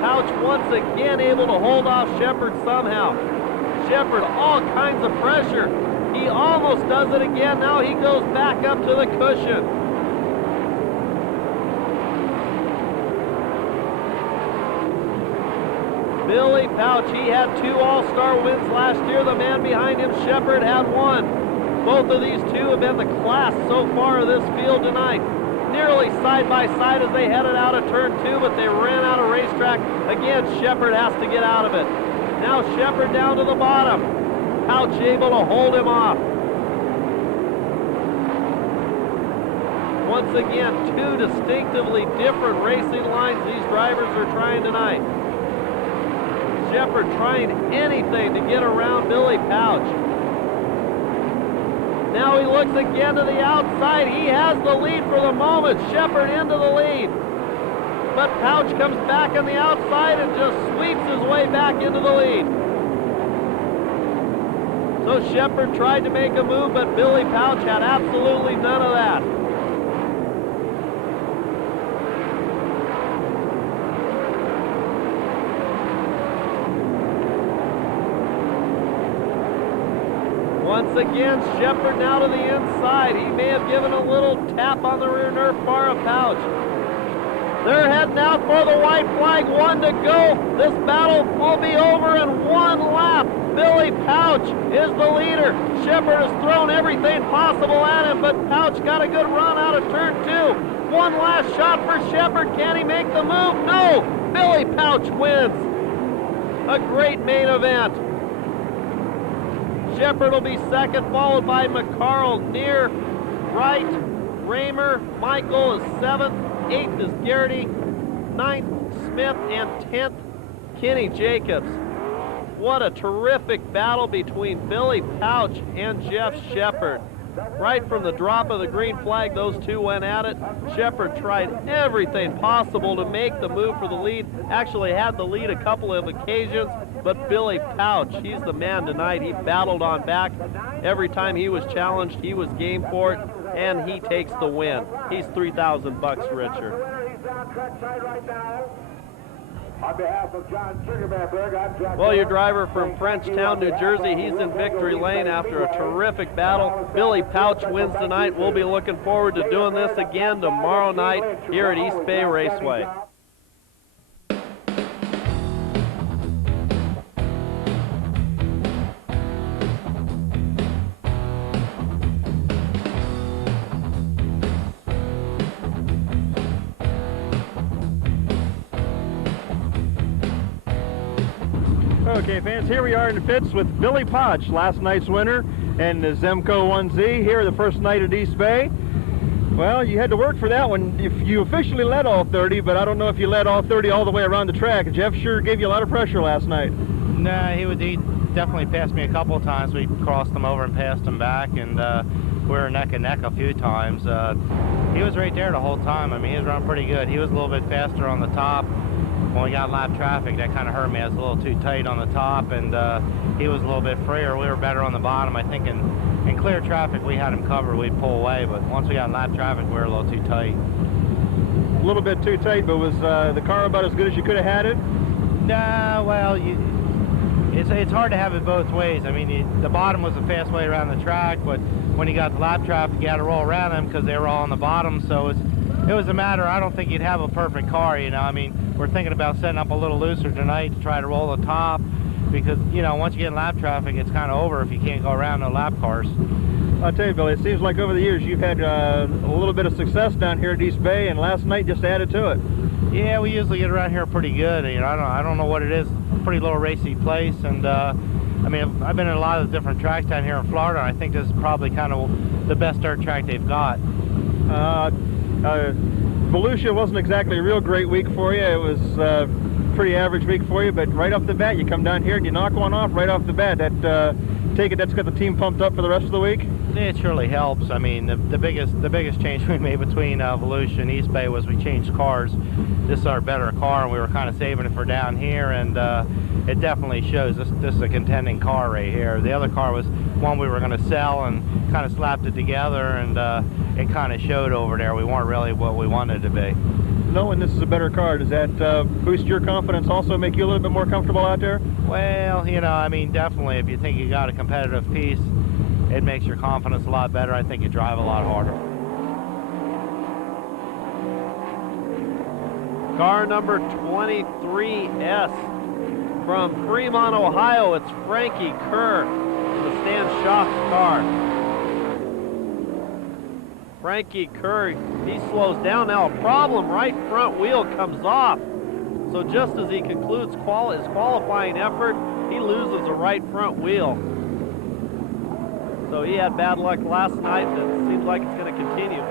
Pouch once again able to hold off Shepard somehow. Shepard, all kinds of pressure. He almost does it again. Now he goes back up to the cushion. Billy Pouch, he had 2 All-Star wins last year. The man behind him, Shepard, had 1. Both of these two have been the class so far of this field tonight. Nearly side by side as they headed out of turn 2, but they ran out of racetrack. Again, Shepard has to get out of it. Now Shepard down to the bottom. Pouch able to hold him off. Once again, 2 distinctively different racing lines these drivers are trying tonight. Shepard trying anything to get around Billy Pouch. Now he looks again to the outside. He has the lead for the moment. Shepard into the lead. But Pouch comes back on the outside and just sweeps his way back into the lead. So Shepard tried to make a move, but Billy Pouch had absolutely none of that. Once again, Shepard now to the inside. He may have given a little tap on the rear nerve bar of Pouch. They're heading out for the white flag, 1 to go. This battle will be over in 1 lap. Billy Pouch is the leader. Shepard has thrown everything possible at him, but Pouch got a good run out of turn 2. One last shot for Shepard. Can he make the move? No! Billy Pouch wins. A great main event. Shepard will be second, followed by McCarl near right. Raymer, Michael is 7th, 8th is Garrity, 9th Smith, and 10th Kenny Jacobs. What a terrific battle between Billy Pouch and Jeff Shepard. Right from the drop of the green flag, those two went at it. Shepard tried everything possible to make the move for the lead. Actually had the lead a couple of occasions, but Billy Pouch, he's the man tonight. He battled on back. Every time he was challenged, he was game for it, and he takes the win. He's $3,000 richer. On behalf of John Sugarmanberg, I'm Jack. Well, your driver from Frenchtown, New Jersey, he's in victory lane after a terrific battle. Billy Pouch wins tonight. We'll be looking forward to doing this again tomorrow night here at East Bay Raceway. Okay, fans, here we are in the pits with Billy Pouch, last night's winner, and the Zemco 1Z here the first night at East Bay. Well, you had to work for that one. If you officially led all 30, but I don't know if you led all 30 all the way around the track. Jeff sure gave you a lot of pressure last night. Nah, he definitely passed me a couple of times. We crossed him over and passed him back, and we were neck and neck a few times. He was right there the whole time. I mean, he was running pretty good. He was a little bit faster on the top. When we got lap traffic, that kind of hurt me. I was a little too tight on the top, and he was a little bit freer. We were better on the bottom. I think in clear traffic, we had him covered. We'd pull away, but once we got in lap traffic, we were a little too tight. A little bit too tight, but was the car about as good as you could have had it? Nah, well, it's hard to have it both ways. I mean, the bottom was the fast way around the track, but when you got the lap traffic, you had to roll around them because they were all on the bottom, so it was a matter, I don't think you'd have a perfect car, you know. I mean, we're thinking about setting up a little looser tonight to try to roll the top because, you know, once you get in lap traffic, it's kind of over if you can't go around no lap cars. I'll tell you, Billy, it seems like over the years you've had a little bit of success down here at East Bay, and last night just added to it. Yeah, we usually get around here pretty good. You know, I don't know what it is. Pretty low racy place, and I mean, I've been in a lot of different tracks down here in Florida, and I think this is probably kind of the best dirt track they've got. Volusia wasn't exactly a real great week for you. It was a pretty average week for you, but right off the bat, you come down here and you knock one off right off the bat. Take it that's got the team pumped up for the rest of the week? It surely helps. I mean, the biggest change we made between Volusia and East Bay was we changed cars. This is our better car, and we were kind of saving it for down here, and it definitely shows. This is a contending car right here. The other car was one we were going to sell and kind of slapped it together, and it kind of showed over there. We weren't really what we wanted to be. Knowing this is a better car, does that boost your confidence, also make you a little bit more comfortable out there? Well, you know, I mean, definitely if you think you got a competitive piece, it makes your confidence a lot better. I think you drive a lot harder. Car number 23S from Fremont, Ohio. It's Frankie Kerr, the Stan Schacht's car. Frankie Kerr, he slows down now. A problem, right front wheel comes off. So just as he concludes his qualifying effort, he loses the right front wheel. So he had bad luck last night, and it seems like it's going to continue.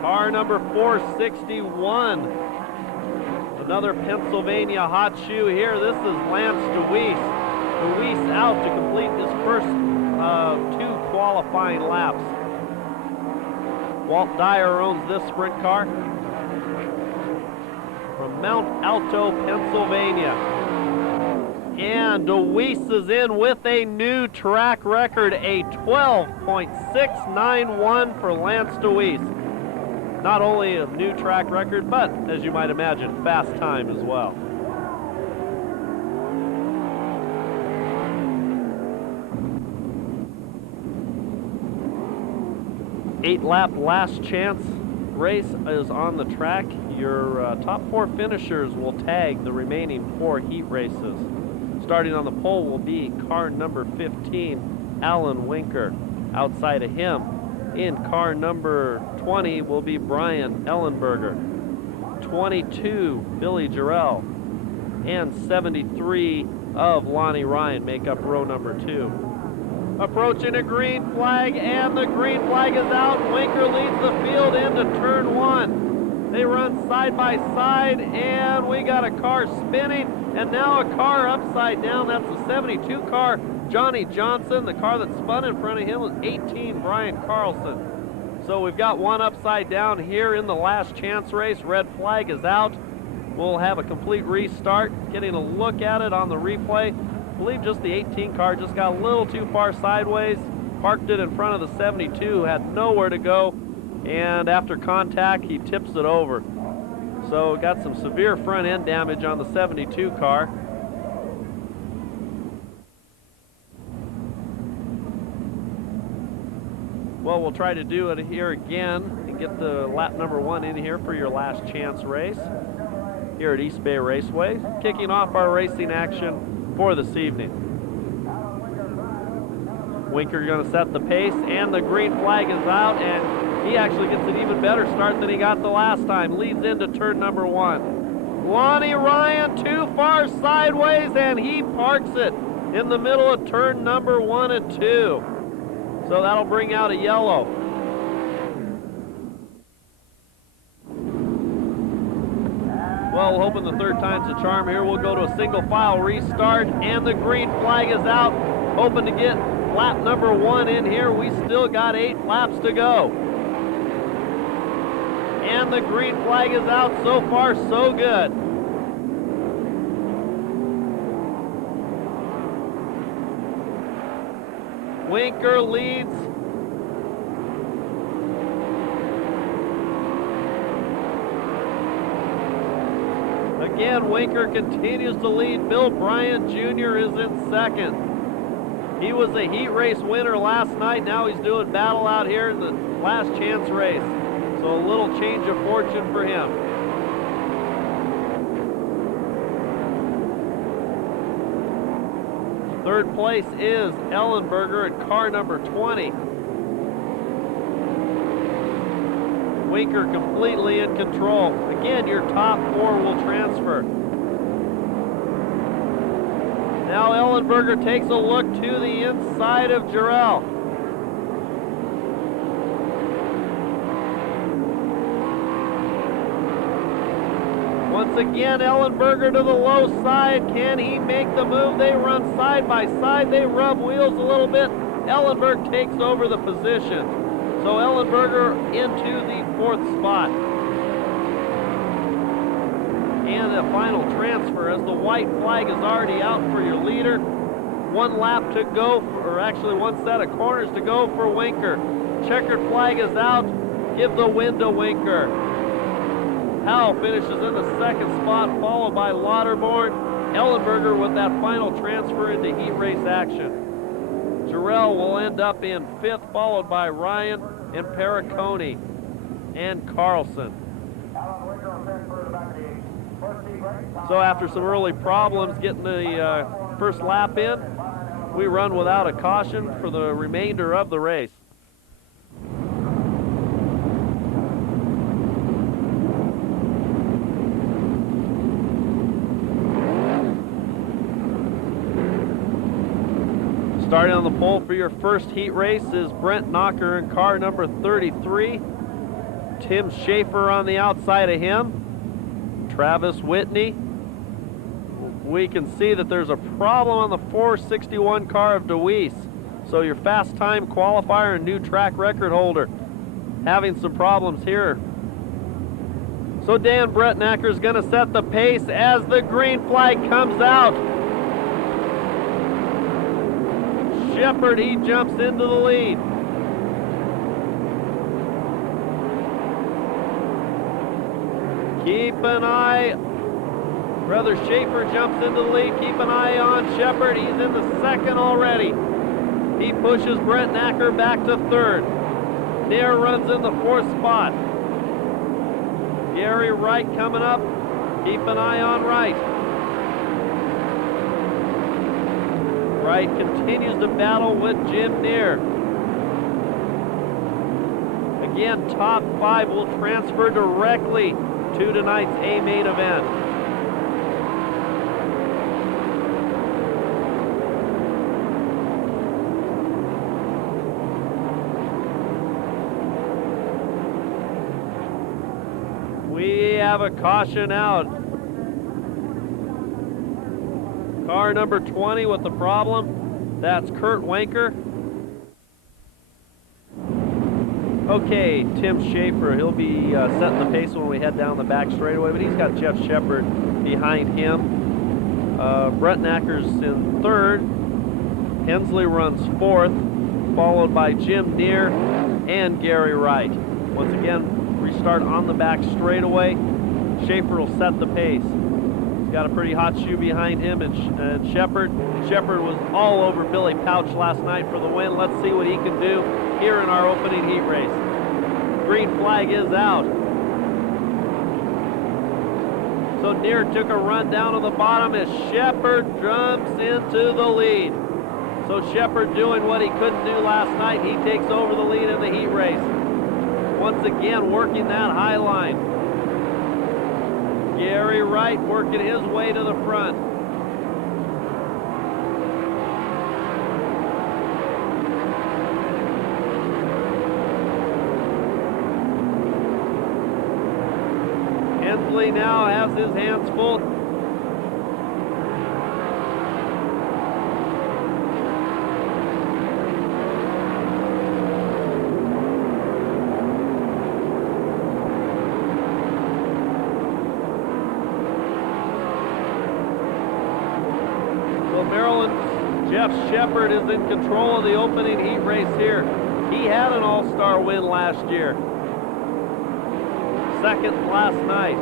Car number 461. Another Pennsylvania hot shoe here. This is Lance DeWeese. DeWeese out to complete his first 2 qualifying laps. Walt Dyer owns this sprint car from Mount Alto, Pennsylvania. And DeWeese is in with a new track record, a 12.691 for Lance DeWeese. Not only a new track record, but, as you might imagine, fast time as well. Eight-lap last chance race is on the track. Your top 4 finishers will tag the remaining 4 heat races. Starting on the pole will be car number 15, Alan Winker. Outside of him, in car number 20 will be Brian Ellenberger. 22, Billy Jarrell. And 73 of Lonnie Ryan make up row number 2. Approaching a green flag, and the green flag is out. Winker leads the field into turn 1. They run side by side, and we got a car spinning, and now a car upside down. That's the 72 car, Johnny Johnson. The car that spun in front of him was 18, Brian Carlson. So we've got one upside down here in the last chance race. Red flag is out. We'll have a complete restart. Getting a look at it on the replay. I believe just the 18 car just got a little too far sideways. Parked it in front of the 72, who had nowhere to go. And after contact, he tips it over. So got some severe front end damage on the 72 car. Well, we'll try to do it here again and get the lap number 1 in here for your last chance race here at East Bay Raceway, kicking off our racing action for this evening. Winker going to set the pace, and the green flag is out, and he actually gets an even better start than he got the last time. Leads into turn number 1. Lonnie Ryan too far sideways, and he parks it in the middle of turn number 1 and 2. So that'll bring out a yellow. Well, hoping the third time's a charm here. We'll go to a single file restart, and the green flag is out. Hoping to get lap number 1 in here. We still got 8 laps to go. And the green flag is out. So far, so good. Winker leads. Again, Winker continues to lead. Bill Bryant Jr. is in second. He was a heat race winner last night. Now he's doing battle out here in the last chance race. So a little change of fortune for him. Third place is Ellenberger at car number 20. Winker completely in control. Again, your top 4 will transfer. Now Ellenberger takes a look to the inside of Jarrell. Once again, Ellenberger to the low side. Can he make the move? They run side by side. They rub wheels a little bit. Ellenberger takes over the position. So Ellenberger into the 4th spot. And a final transfer as the white flag is already out for your leader. 1 lap to go, or actually 1 set of corners to go for Winker. Checkered flag is out. Give the win to Winker. Howell finishes in the 2nd spot, followed by Lauterborn. Ellenberger with that final transfer into heat race action. Jarrell will end up in 5th, followed by Ryan and Perricone and Carlson. So after some early problems getting the first lap in, we run without a caution for the remainder of the race. Starting on the pole for your first heat race is Brent Knocker in car number 33. Tim Schaefer on the outside of him. Travis Whitney. We can see that there's a problem on the 461 car of DeWeese. So your fast time qualifier and new track record holder having some problems here. So Dan Bretnacker is going to set the pace as the green flag comes out. Shepard, he jumps into the lead. Keep an eye. Brother Schaefer jumps into the lead. Keep an eye on Shepard. He's in the 2nd already. He pushes Bretnacker back to 3rd. Nair runs in the 4th spot. Gary Wright coming up. Keep an eye on Wright. Wright continues to battle with Jim Neer. Again, top 5 will transfer directly to tonight's A main event. We have a caution out. Car number 20 with the problem. That's Kurt Wanker. Okay, Tim Schaefer, he'll be setting the pace when we head down the back straightaway, but he's got Jeff Shepard behind him. Brett Knacker's in 3rd. Hensley runs 4th, followed by Jim Neer and Gary Wright. Once again, restart on the back straightaway. Schaefer will set the pace. He's got a pretty hot shoe behind him, and Shepard. Shepard was all over Billy Pouch last night for the win. Let's see what he can do here in our opening heat race. Green flag is out. So Neer took a run down to the bottom as Shepard jumps into the lead. So Shepard doing what he couldn't do last night. He takes over the lead in the heat race. Once again, working that high line. Gary Wright working his way to the front. Hensley now has his hands full. Jeff Shepard is in control of the opening heat race here. He had an all-star win last year. 2nd last night.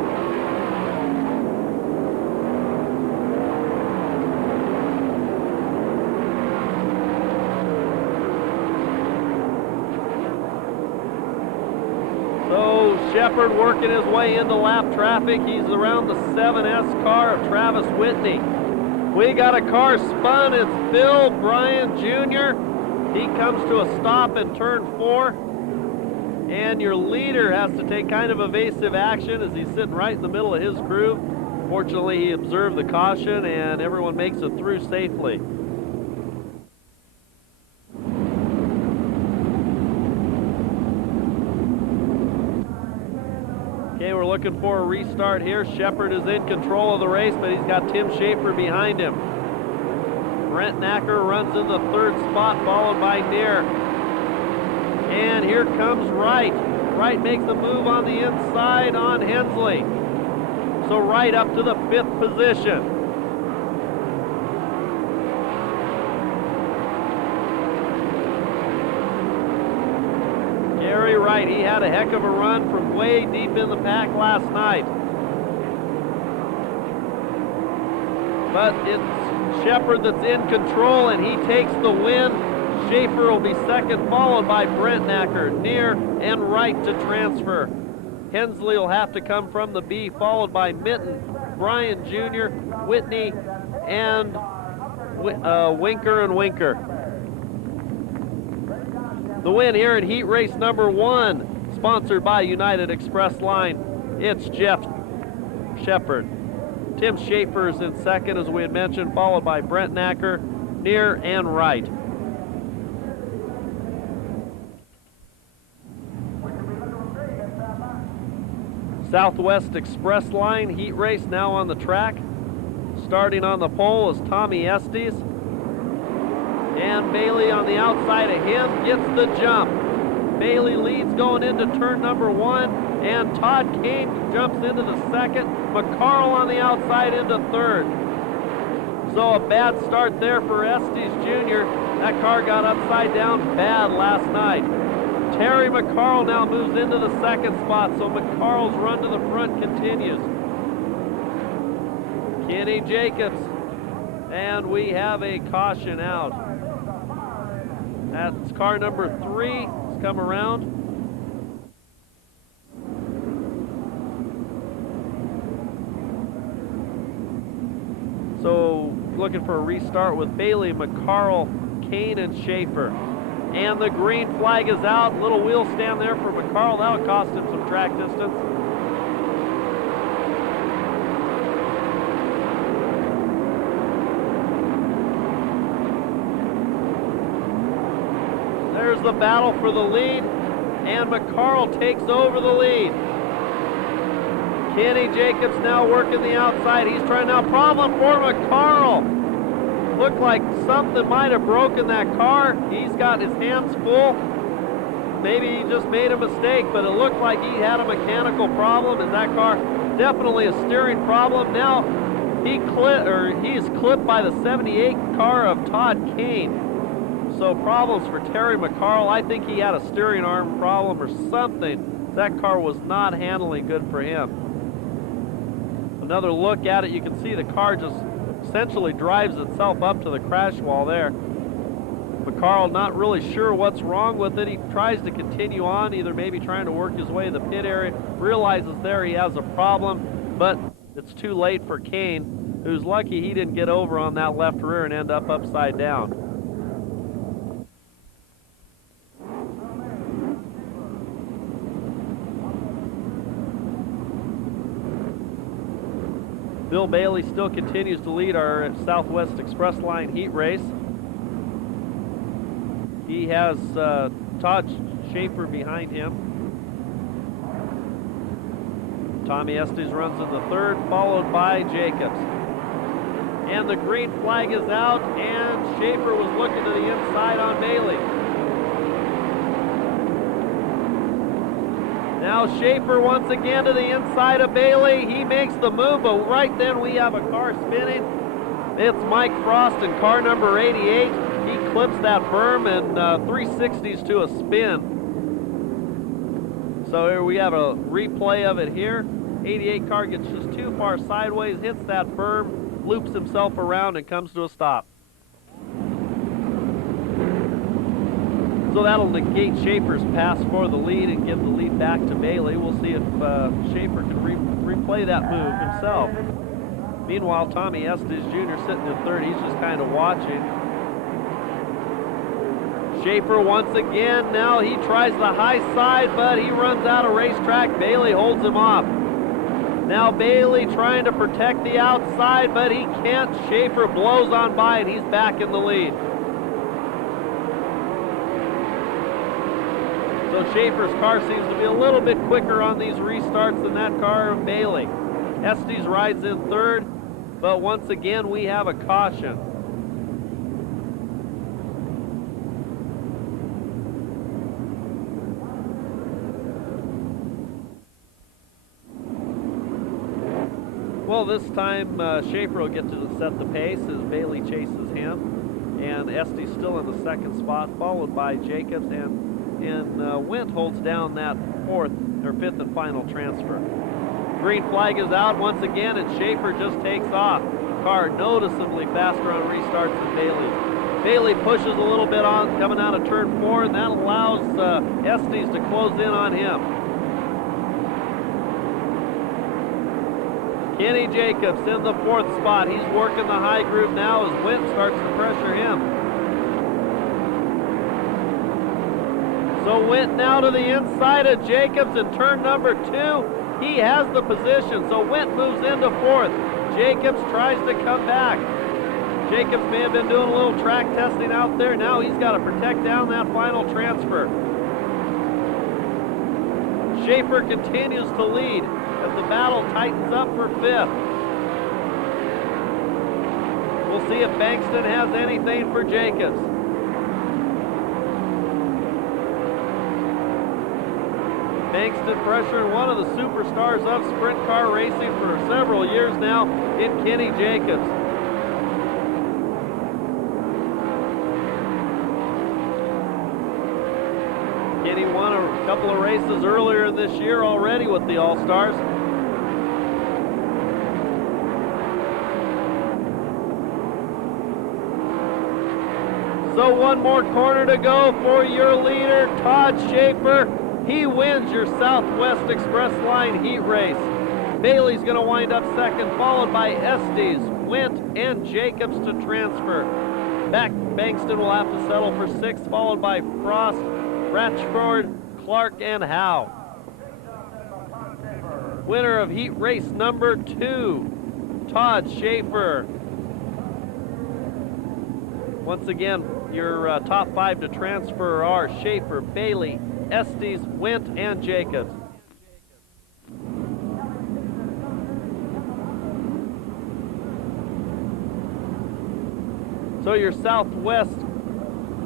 So Shepard working his way into lap traffic. He's around the 7S car of Travis Whitney. We got a car spun. It's Bill Bryan Jr. He comes to a stop in turn 4. And your leader has to take kind of evasive action as he's sitting right in the middle of his groove. Fortunately, he observed the caution and everyone makes it through safely. Okay, we're looking for a restart here. Shepard is in control of the race, but he's got Tim Schaefer behind him. Brent Knacker runs in the 3rd spot, followed by Neer. And here comes Wright. Wright makes a move on the inside on Hensley. So Wright up to the 5th position. Gary Wright, he had a heck of a run from way deep in the pack last night. But it's Shepard that's in control and he takes the win. Schaefer will be 2nd, followed by Brent Knacker, Neer, and Wright to transfer. Hensley will have to come from the B, followed by Minton, Bryan Jr., Whitney, and Winker and Winker. The win here in heat race number 1, sponsored by United Express Line. It's Jeff Shepard. Tim Schaefer is in 2nd, as we had mentioned, followed by Brent Knacker, Neer, and Wright. Southwest Express Line heat race now on the track. Starting on the pole is Tommy Estes. And Bailey on the outside of him gets the jump. Bailey leads going into turn number 1, and Todd Kane jumps into the 2nd. McCarl on the outside into 3rd. So a bad start there for Estes Jr. That car got upside down bad last night. Terry McCarl now moves into the 2nd spot, so McCarl's run to the front continues. Kenny Jacobs, and we have a caution out. That's car number 3. It's come around. So looking for a restart with Bailey, McCarl, Kane, and Schaefer. And the green flag is out. Little wheel stand there for McCarl. That'll cost him some track distance. There's the battle for the lead, and McCarl takes over the lead. Kenny Jacobs now working the outside. He's trying now. Problem for McCarl. Looked like something might have broken that car. He's got his hands full. Maybe he just made a mistake, but it looked like he had a mechanical problem in that car. Definitely a steering problem. Now he's clipped by the 78 car of Todd Kane. So problems for Terry McCarl. I think he had a steering arm problem or something. That car was not handling good for him. Another look at it, you can see the car just essentially drives itself up to the crash wall there. McCarl not really sure what's wrong with it. He tries to continue on, either maybe trying to work his way to the pit area, realizes there he has a problem, but it's too late for Kane, who's lucky he didn't get over on that left rear and end up upside down. Bill Bailey still continues to lead our Southwest Express Line heat race. He has Todd Schaefer behind him. Tommy Estes runs in the third, followed by Jacobs. And the green flag is out, and Schaefer was looking to the inside on Bailey. Now Schaefer once again to the inside of Bailey. He makes the move, but right then we have a car spinning. It's Mike Frost in car number 88. He clips that berm and 360s to a spin. So here we have a replay of it here. 88 car gets just too far sideways, hits that berm, loops himself around and comes to a stop. So that'll negate Schaefer's pass for the lead and give the lead back to Bailey. We'll see if Schaefer can replay that move himself. Meanwhile, Tommy Estes Jr. sitting in third. He's just kind of watching. Schaefer once again. Now he tries the high side, but he runs out of racetrack. Bailey holds him off. Now Bailey trying to protect the outside, but he can't. Schaefer blows on by, and he's back in the lead. So Schaefer's car seems to be a little bit quicker on these restarts than that car of Bailey. Estes rides in third, but once again we have a caution. Well, this time Schaefer will get to set the pace as Bailey chases him, and Estes still in the second spot, followed by Jacobs, and Wendt holds down that fifth and final transfer. Green flag is out once again, and Schaefer just takes off. Car noticeably faster on restarts than Bailey. Bailey pushes a little bit on coming out of turn 4, and that allows Estes to close in on him. Kenny Jacobs in the fourth spot. He's working the high groove now as Wendt starts to pressure him. So Wendt now to the inside of Jacobs in turn number 2. He has the position, so Wendt moves into fourth. Jacobs tries to come back. Jacobs may have been doing a little track testing out there. Now he's got to protect down that final transfer. Schaefer continues to lead as the battle tightens up for fifth. We'll see if Bankston has anything for Jacobs. Bankston pressuring one of the superstars of sprint car racing for several years now in Kenny Jacobs. Kenny won a couple of races earlier this year already with the All-Stars. So one more corner to go for your leader, Todd Schaefer. He wins your Southwest Express Line heat race. Bailey's going to wind up second, followed by Estes, Wendt, and Jacobs to transfer. Bankston will have to settle for 6th, followed by Frost, Ratchford, Clark, and Howe. Winner of heat race number 2, Todd Schaefer. Once again, your top 5 to transfer are Schaefer, Bailey, Estes, Wendt, and Jacobs. So your Southwest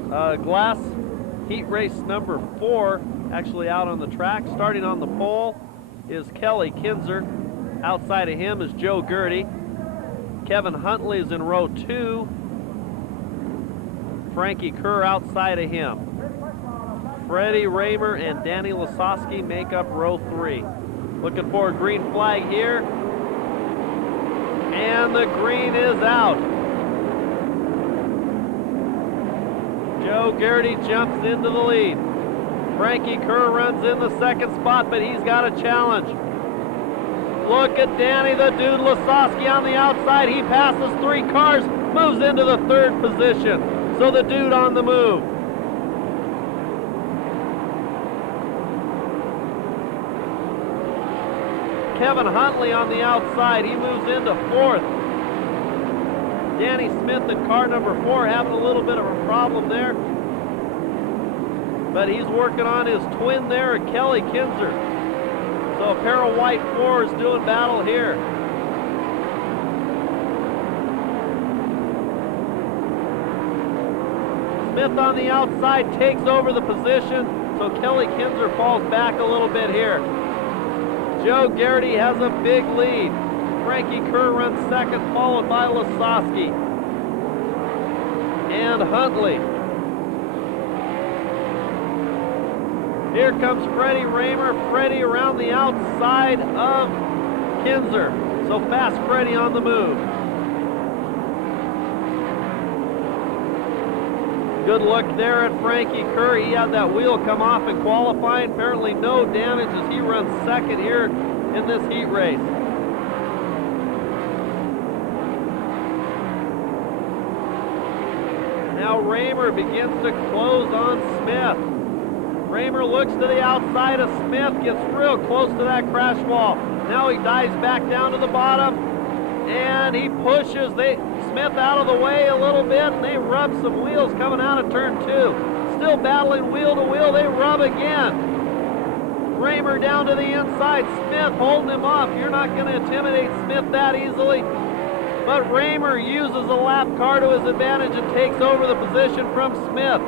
Glass heat race number 4, actually out on the track. Starting on the pole is Kelly Kinzer. Outside of him is Joe Gertie. Kevin Huntley is in row 2. Frankie Kerr outside of him. Freddie Raymer and Danny Lasowski make up row 3. Looking for a green flag here. And the green is out. Joe Gertie jumps into the lead. Frankie Kerr runs in the 2nd spot, but he's got a challenge. Look at Danny the Dude Lasowski on the outside. He passes 3 cars, moves into the 3rd position. So the Dude on the move. Kevin Huntley on the outside. He moves into 4th. Danny Smith in car number 4 having a little bit of a problem there. But he's working on his twin there, Kelly Kinzer. So a pair of white 4s doing battle here. Smith on the outside takes over the position, so Kelly Kinzer falls back a little bit here. Joe Gertie has a big lead. Frankie Kerr runs 2nd, followed by Lasowski and Huntley. Here comes Freddie Raymer. Freddie around the outside of Kinzer. So Fast Freddie on the move. Good look there at Frankie Kerr. He had that wheel come off in qualifying. Apparently no damage as he runs 2nd here in this heat race. Now Raymer begins to close on Smith. Raymer looks to the outside of Smith, gets real close to that crash wall. Now he dives back down to the bottom, and he pushes Smith out of the way a little bit, and they rub some wheels coming out of turn 2. Still battling wheel to wheel, they rub again. Raymer down to the inside, Smith holding him off. You're not going to intimidate Smith that easily. But Raymer uses a lap car to his advantage and takes over the position from Smith.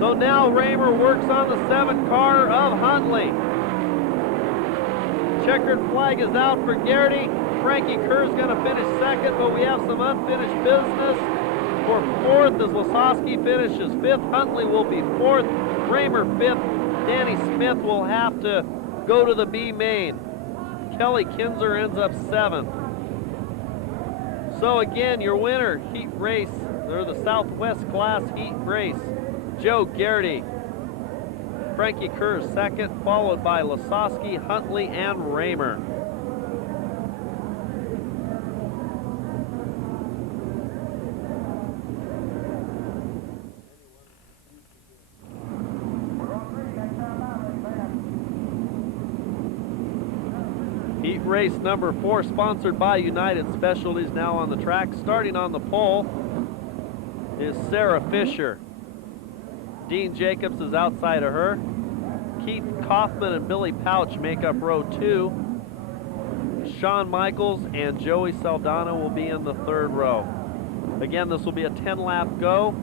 So now Raymer works on the 7th car of Huntley. Checkered flag is out for Gertie. Frankie Kerr's going to finish 2nd, but we have some unfinished business for 4th as Lasowski finishes 5th. Huntley will be 4th. Raymer 5th. Danny Smith will have to go to the B main. Kelly Kinzer ends up 7th. So again, your winner heat race, or the Southwest Class heat race, Joe Gertie. Frankie Kerr 2nd, followed by Lasowski, Huntley, and Raymer. Heat race number 4, sponsored by United Specialties, now on the track. Starting on the pole is Sarah Fisher. Dean Jacobs is outside of her. Keith Kaufman and Billy Pouch make up row 2. Shawn Michaels and Joey Saldana will be in the 3rd row. Again, this will be a 10-lap go.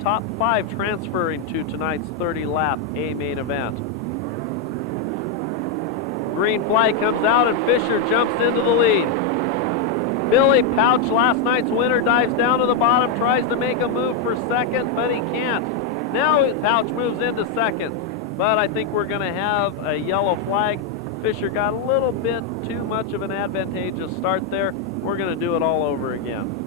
Top 5 transferring to tonight's 30-lap A main event. Green flag comes out and Fisher jumps into the lead. Billy Pouch, last night's winner, dives down to the bottom, tries to make a move for 2nd, but he can't. Now Pouch moves into 2nd, but I think we're going to have a yellow flag. Fisher got a little bit too much of an advantageous start there. We're going to do it all over again.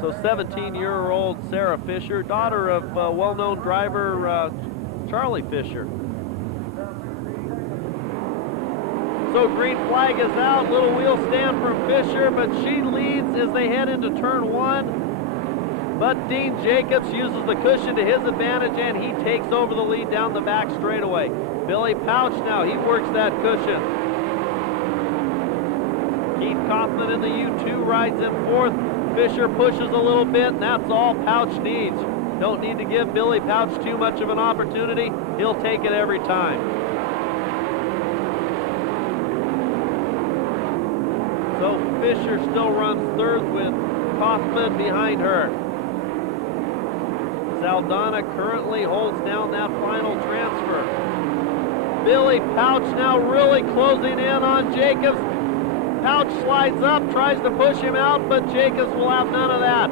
So 17-year-old Sarah Fisher, daughter of well-known driver Charlie Fisher. So green flag is out, little wheel stand from Fisher, but she leads as they head into turn 1. But Dean Jacobs uses the cushion to his advantage, and he takes over the lead down the back straightaway. Billy Pouch now, he works that cushion. Keith Kaufman in the U2 rides in 4th. Fisher pushes a little bit, and that's all Pouch needs. Don't need to give Billy Pouch too much of an opportunity. He'll take it every time. So Fisher still runs 3rd with Kaufman behind her. Saldana currently holds down that final transfer. Billy Pouch now really closing in on Jacobs. Pouch slides up, tries to push him out, but Jacobs will have none of that.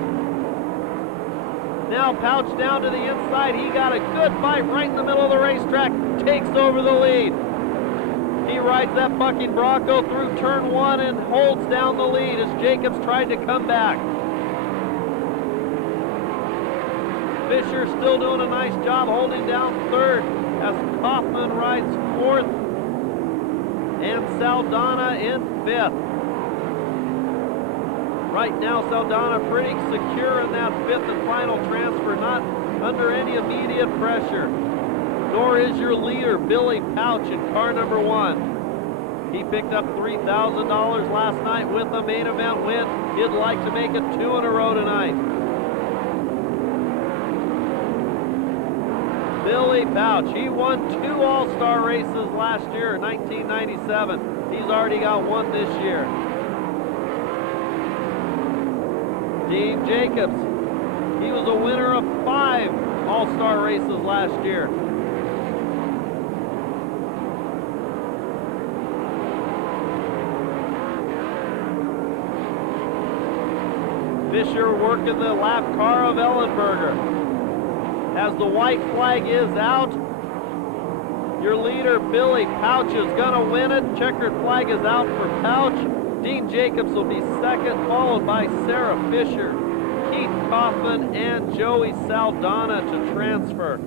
Now Pouch down to the inside. He got a good fight right in the middle of the racetrack, takes over the lead. He rides that bucking Bronco through turn 1 and holds down the lead as Jacobs tried to come back. Fisher still doing a nice job holding down 3rd as Kaufman rides 4th and Saldana in 5th. Right now Saldana pretty secure in that 5th and final transfer, not under any immediate pressure. Nor is your leader, Billy Pouch, in car number 1. He picked up $3,000 last night with a main event win. He'd like to make it 2 in a row tonight. Billy Pouch, he won 2 All-Star races last year in 1997. He's already got 1 this year. Dean Jacobs, he was a winner of 5 All-Star races last year. Fisher working the lap car of Ellenberger. As the white flag is out, your leader, Billy Pouch, is going to win it. Checkered flag is out for Pouch. Dean Jacobs will be 2nd, followed by Sarah Fisher, Keith Kaufman, and Joey Saldana to transfer.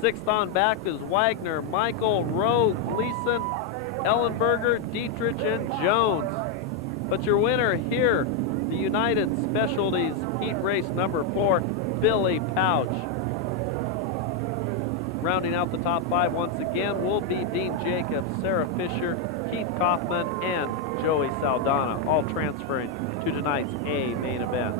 6th on back is Wagner, Michael, Rowe, Gleason, Ellenberger, Dietrich, and Jones. But your winner here, the United Specialties Heat Race number 4, Billy Pouch. Rounding out the top 5 once again will be Dean Jacobs, Sarah Fisher, Keith Kaufman, and Joey Saldana, all transferring to tonight's A main event.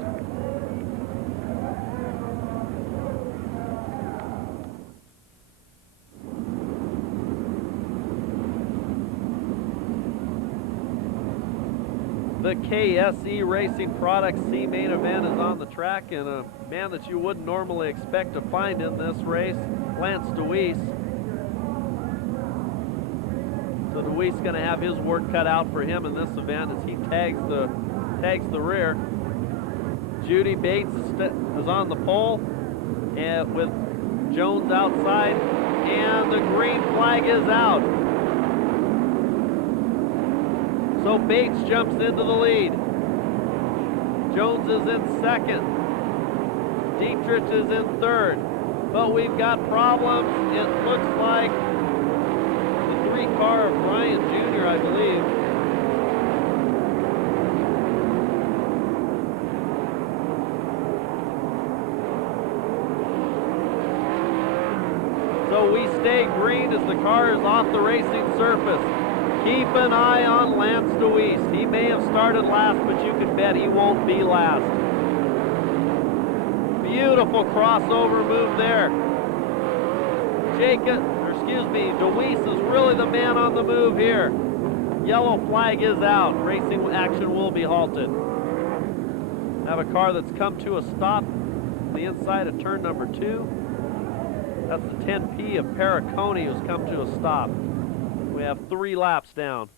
The KSE Racing Products C main event is on the track, and a man that you wouldn't normally expect to find in this race, Lance DeWeese. So DeWeese going to have his work cut out for him in this event as he tags the rear. Judy Bates is on the pole, and with Jones outside, and the green flag is out. So Bates jumps into the lead. Jones is in 2nd. Dietrich is in 3rd. But we've got problems. It looks like the 3 car of Brian Jr., I believe. So we stay green as the car is off the racing surface. Keep an eye on Lance DeWeese. He may have started last, but you can bet he won't be last. Beautiful crossover move there. DeWeese is really the man on the move here. Yellow flag is out. Racing action will be halted. Have a car that's come to a stop on the inside of turn number 2. That's the 10P of Perricone who's come to a stop. We have 3 laps down.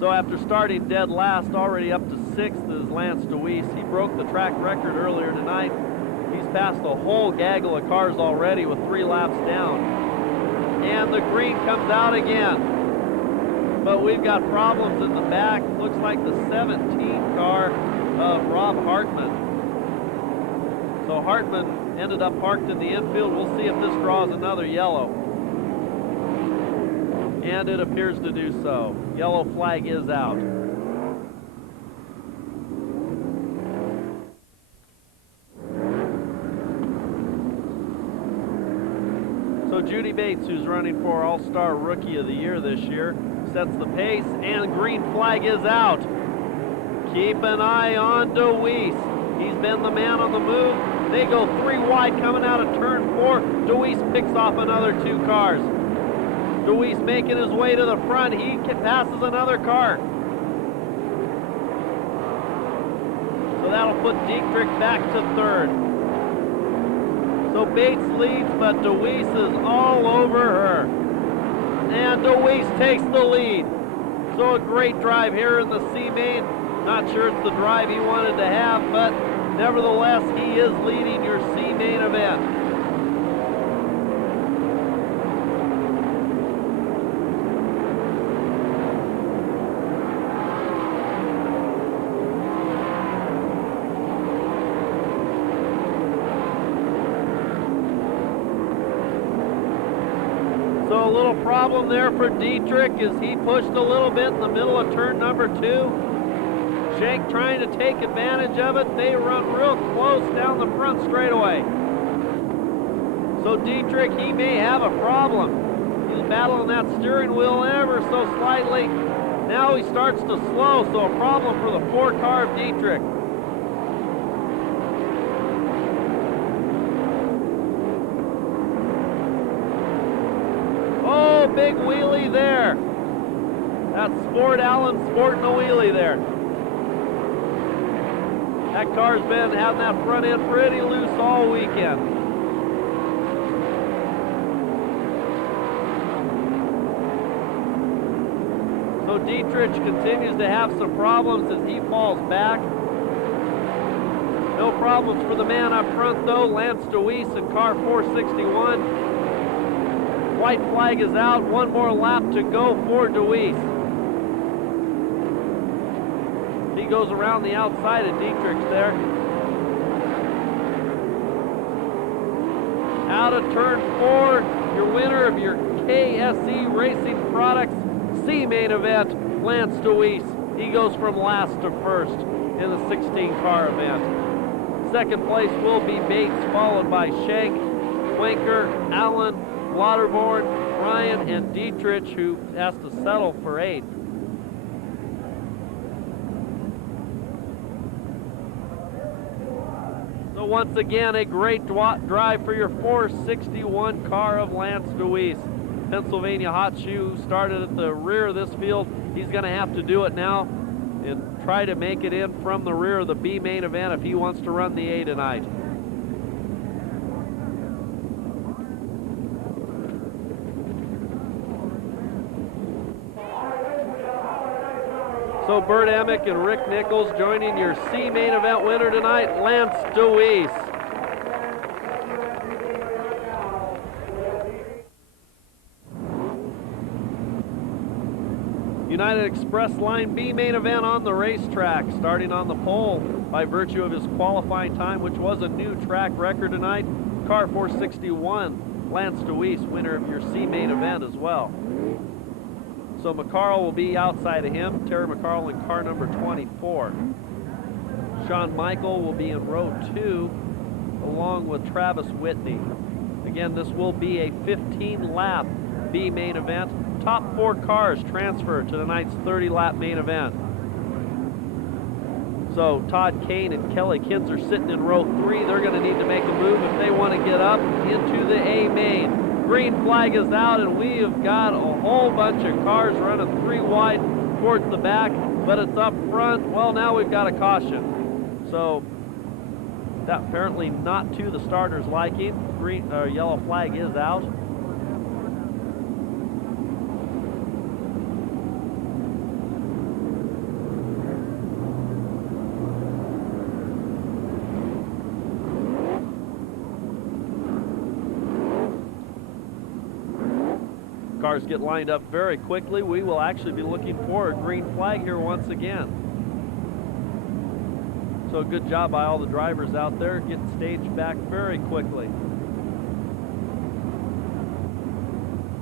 So after starting dead last, already up to 6th is Lance DeWeese. He broke the track record earlier tonight. He's passed a whole gaggle of cars already with 3 laps down. And the green comes out again. but we've got problems in the back. Looks like the 17 car of Rob Hartman. So Hartman ended up parked in the infield. We'll see if this draws another yellow. And it appears to do so. Yellow flag is out. So Judy Bates, who's running for All-Star Rookie of the Year this year, sets the pace, and green flag is out. Keep an eye on DeWeese. He's been the man on the move. They go 3 wide coming out of turn 4. DeWeese picks off another 2 cars. DeWeese making his way to the front. He passes another car. So that'll put Dietrich back to 3rd. So Bates leads, but DeWeese is all over her. And DeWeese takes the lead. So a great drive here in the C main. Not sure it's the drive he wanted to have, but nevertheless, he is leading your C main event. So a little problem there for Dietrich is he pushed a little bit in the middle of turn number 2. Shank trying to take advantage of it. They run real close down the front straightaway. So Dietrich, he may have a problem. He's battling that steering wheel ever so slightly. Now he starts to slow, so a problem for the 4 car of Dietrich. Oh, big wheelie there. That's Sport Allen sporting a wheelie there. That car's been having that front end pretty loose all weekend. So Dietrich continues to have some problems as he falls back. No problems for the man up front though, Lance DeWeese in car 461. White flag is out, 1 more lap to go for DeWeese. He goes around the outside of Dietrich there. Out of turn 4, your winner of your KSE Racing Products C main event, Lance DeWeese. He goes from last to first in the 16 car event. Second place will be Bates, followed by Shank, Winker, Allen, Lauterborn, Ryan, and Dietrich, who has to settle for 8th. So once again, a great drive for your 461 car of Lance DeWeese. Pennsylvania Hot Shoe started at the rear of this field. He's going to have to do it now and try to make it in from the rear of the B main event if he wants to run the A tonight. So Bert Emick and Rick Nichols joining your C main event winner tonight, Lance DeWeese. United Express Line B main event on the racetrack, starting on the pole by virtue of his qualifying time, which was a new track record tonight. Car 461, Lance DeWeese, winner of your C main event as well. So McCarl will be outside of him, Terry McCarl in car number 24. Sean Michael will be in row 2, along with Travis Whitney. Again, this will be a 15-lap B main event. Top 4 cars transfer to tonight's 30-lap main event. So Todd Kane and Kelly Kinzer sitting in row 3. They're going to need to make a move if they want to get up into the A main. Green flag is out, and we have got a whole bunch of cars running 3 wide towards the back, but it's up front. Well, now we've got a caution. So that apparently not to the starter's liking. Yellow flag is out. cars get lined up very quickly, we will actually be looking for a green flag here once again. So good job by all the drivers out there, getting staged back very quickly.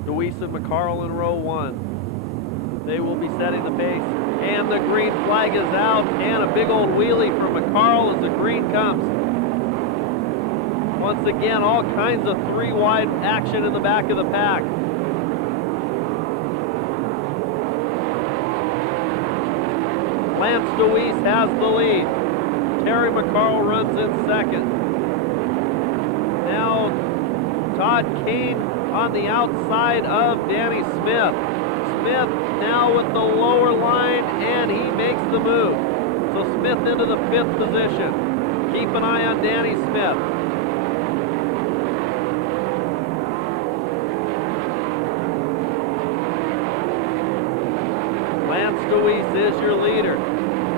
Deweese and McCarl in row 1. They will be setting the pace. And the green flag is out, and a big old wheelie from McCarl as the green comes. Once again, all kinds of 3-wide action in the back of the pack. Lance Deweese has the lead. Terry McCarl runs in second. Now Todd Kane on the outside of Danny Smith. Smith now with the lower line, and he makes the move. So Smith into the 5th position. Keep an eye on Danny Smith. Lance Deweese is your leader.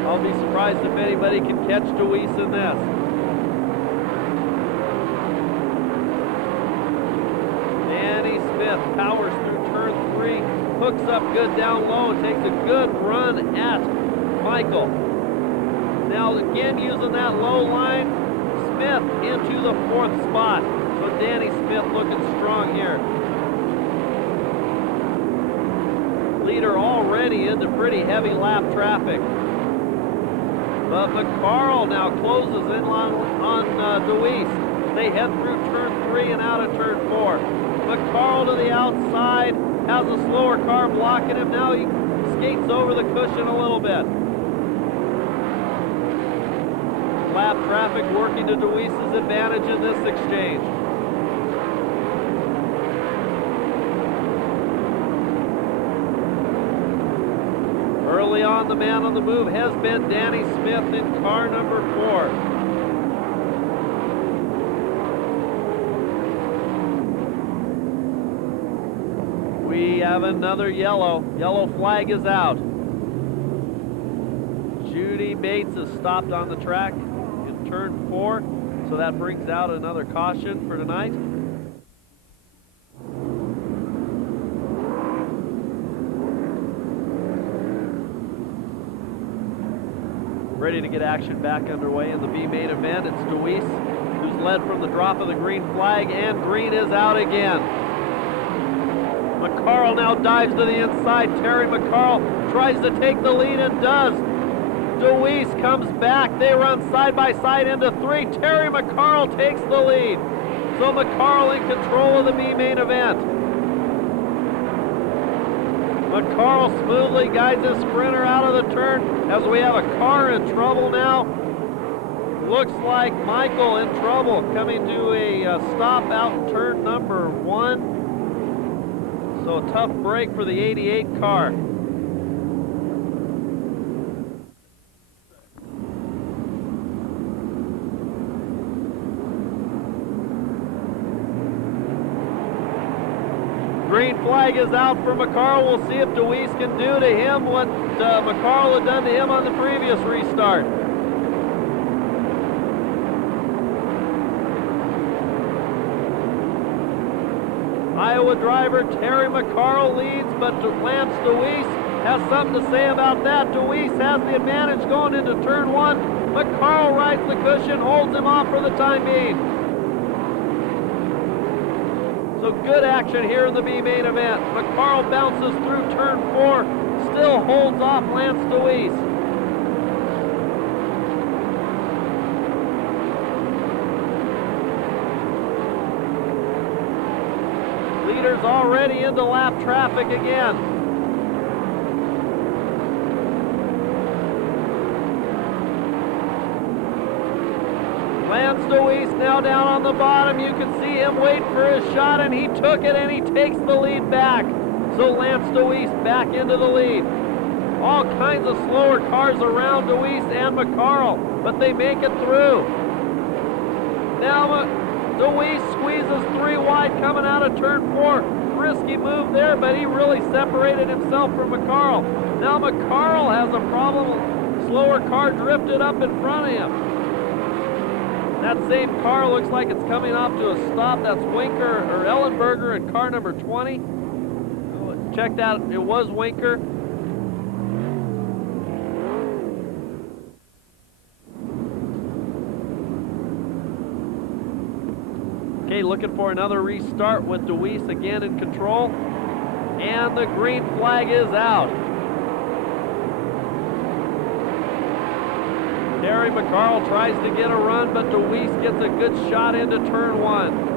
I'll be surprised if anybody can catch Deweese in this. Danny Smith powers through turn 3, hooks up good down low, takes a good run at Michael. Now again using that low line, Smith into the 4th spot. So Danny Smith looking strong here. Leader already into pretty heavy lap traffic. But McCarl now closes in on Deweese. They head through turn 3 and out of turn 4. McCarl to the outside, has a slower car blocking him. Now he skates over the cushion a little bit. Lap traffic working to Deweese's advantage in this exchange. Early on, the man on the move has been Danny Smith in car number 4. We have another yellow. Yellow flag is out. Judy Bates is stopped on the track in turn 4, so that brings out another caution for tonight. Ready to get action back underway in the B main event. It's Deweese who's led from the drop of the green flag, and green is out again. McCarl now dives to the inside. Terry McCarl tries to take the lead and does. Deweese comes back. They run side by side into 3. Terry McCarl takes the lead. So McCarl in control of the B main event. McCarl smoothly guides his sprinter out of the turn as we have a car in trouble now. Looks like Michael in trouble, coming to a stop out in turn number 1. So a tough break for the 88 car. Green flag is out for McCarl. We'll see if Deweese can do to him what McCarl had done to him on the previous restart. Iowa driver Terry McCarl leads, but Lance Deweese has something to say about that. Deweese has the advantage going into turn 1. McCarl rides the cushion, holds him off for the time being. So good action here in the B main event. McCarl bounces through turn 4, still holds off Lance Deweese. Leaders already into lap traffic again. Lance Deweese now down on the bottom. You can see him wait for his shot, and he took it, and he takes the lead back. So Lance Deweese back into the lead. All kinds of slower cars around Deweese and McCarl, but they make it through. Now Deweese squeezes 3 wide coming out of turn 4. Risky move there, but he really separated himself from McCarl. Now McCarl has a problem. Slower car drifted up in front of him. That same car looks like it's coming off to a stop. That's Winker or Ellenberger in car number 20. check that. It was Winker. Okay, looking for another restart with DeWeese again in control. And the green flag is out. Terry McCarl tries to get a run, but DeWeese gets a good shot into turn 1.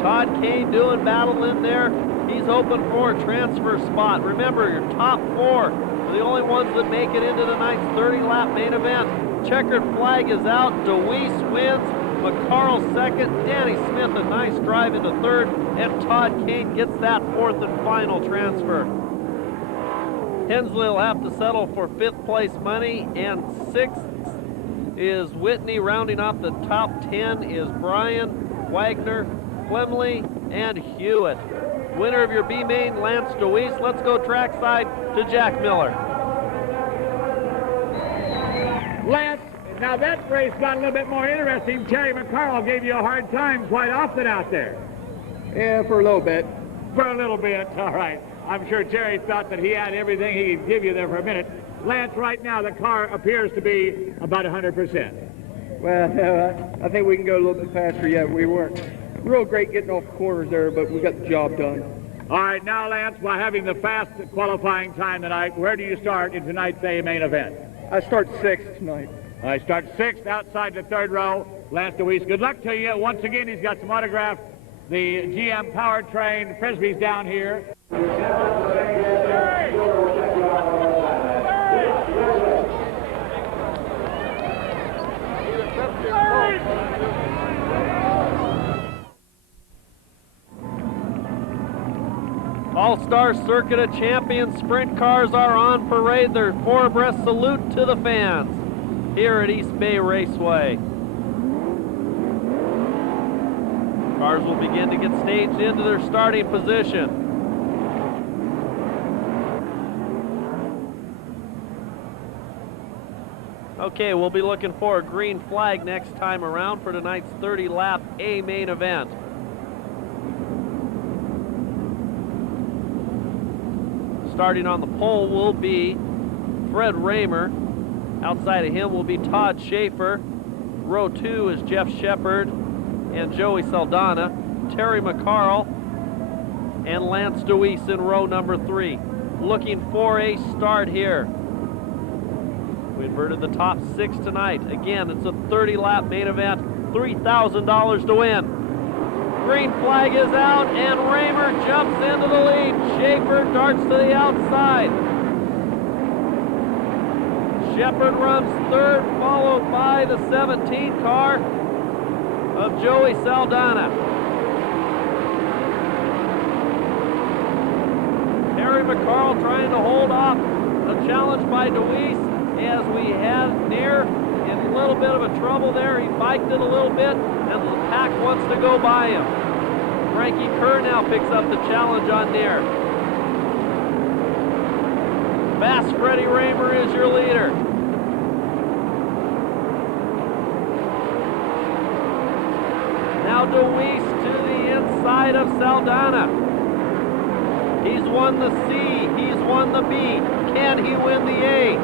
Todd Kane doing battle in there. He's hoping for a transfer spot. Remember, your top 4 are the only ones that make it into tonight's 30-lap main event. Checkered flag is out. DeWeese wins. McCarl second. Danny Smith a nice drive into third. And Todd Kane gets that 4th and final transfer. Hensley will have to settle for 5th place money. And 6th is Whitney. Rounding off the top 10 is Bryan, Wagner, Clemley, and Hewitt. Winner of your B main, Lance DeWeese. Let's go trackside to Jack Miller. Lance, now that race got a little bit more interesting. Terry McCarl gave you a hard time quite often out there. Yeah, for a little bit. For a little bit, all right. I'm sure Terry thought that he had everything he could give you there for a minute. Lance, right now the car appears to be about 100%. Well, I think we can go a little bit faster yet. We weren't real great getting off corners there, but we got the job done. All right, now, Lance, by having the fast qualifying time tonight, where do you start in tonight's A main event? I start 6th tonight. I start 6th outside the 3rd row. Lance DeWeese, good luck to you. Once again, he's got some autographs. The GM powertrain, Frisbee's down here. All-Star Circuit of Champions sprint cars are on parade. Their 4 abreast salute to the fans here at East Bay Raceway. Cars will begin to get staged into their starting position. Okay, we'll be looking for a green flag next time around for tonight's 30-lap A main event. Starting on the pole will be Fred Raymer. Outside of him will be Todd Schaefer. Row 2 is Jeff Shepard and Joey Saldana. Terry McCarl and Lance DeWeese in row number 3. Looking for a start here. We inverted the top 6 tonight. Again, it's a 30-lap main event. $3,000 to win. Green flag is out, and Raymer jumps into the lead. Schaefer darts to the outside. Shepard runs 3rd, followed by the 17 car of Joey Saldana. Terry McCarl trying to hold off a challenge by DeWeese as we had near in a little bit of a trouble there. He biked it a little bit, and the pack wants to go by him. Frankie Kerr now picks up the challenge on Near. Fast Freddie Raymer is your leader. Now DeWeese to the inside of Saldana. He's won the C, he's won the B. Can he win the A?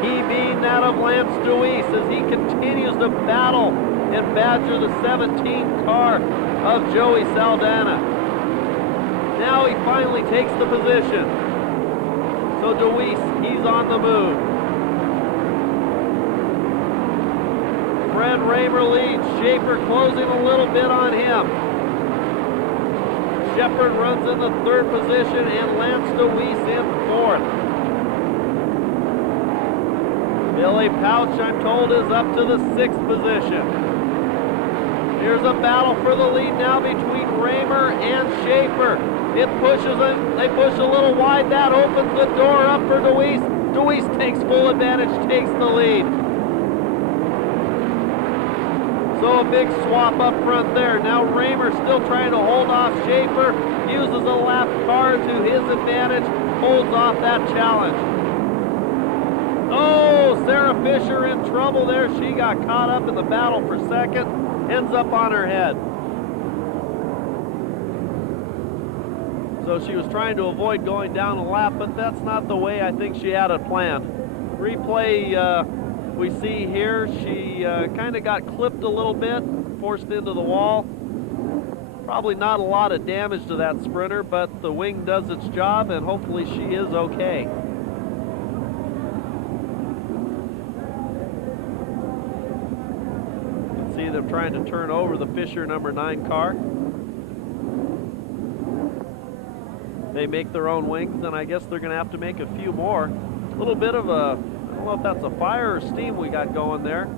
He being that of Lance DeWeese as he continues to battle and badger the 17 car of Joey Saldana. Now he finally takes the position. So DeWeese, he's on the move. Fred Raymer leads, Schaefer closing a little bit on him. Shepard runs in the 3rd position and Lance DeWeese in 4th. Billy Pouch, I'm told, is up to the 6th position. Here's a battle for the lead now between Raymer and Schaefer. It pushes it, they push a little wide, that opens the door up for DeWeese. DeWeese takes full advantage, takes the lead. So a big swap up front there. Now Raymer still trying to hold off Schaefer, uses a lap car to his advantage, holds off that challenge. Oh, Sarah Fisher in trouble there. She got caught up in the battle for second, ends up on her head. So she was trying to avoid going down a lap, but that's not the way I think she had it planned. Replay we see here, she kind of got clipped a little bit, forced into the wall. Probably not a lot of damage to that sprinter, but the wing does its job, and hopefully she is okay. You can see them trying to turn over the Fisher number 9 car. They make their own wings, and I guess they're going to have to make a few more. A little bit of a, I don't know if that's a fire or steam we got going there.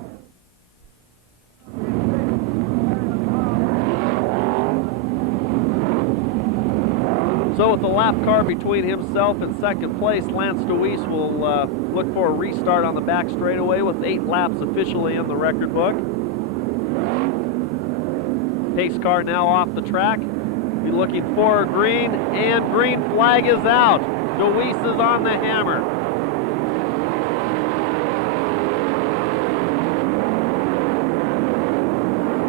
So with the lap car between himself and second place, Lance DeWeese will look for a restart on the back straightaway with 8 laps officially in the record book. Pace car now off the track. Be looking for a green, and green flag is out. DeWeese is on the hammer.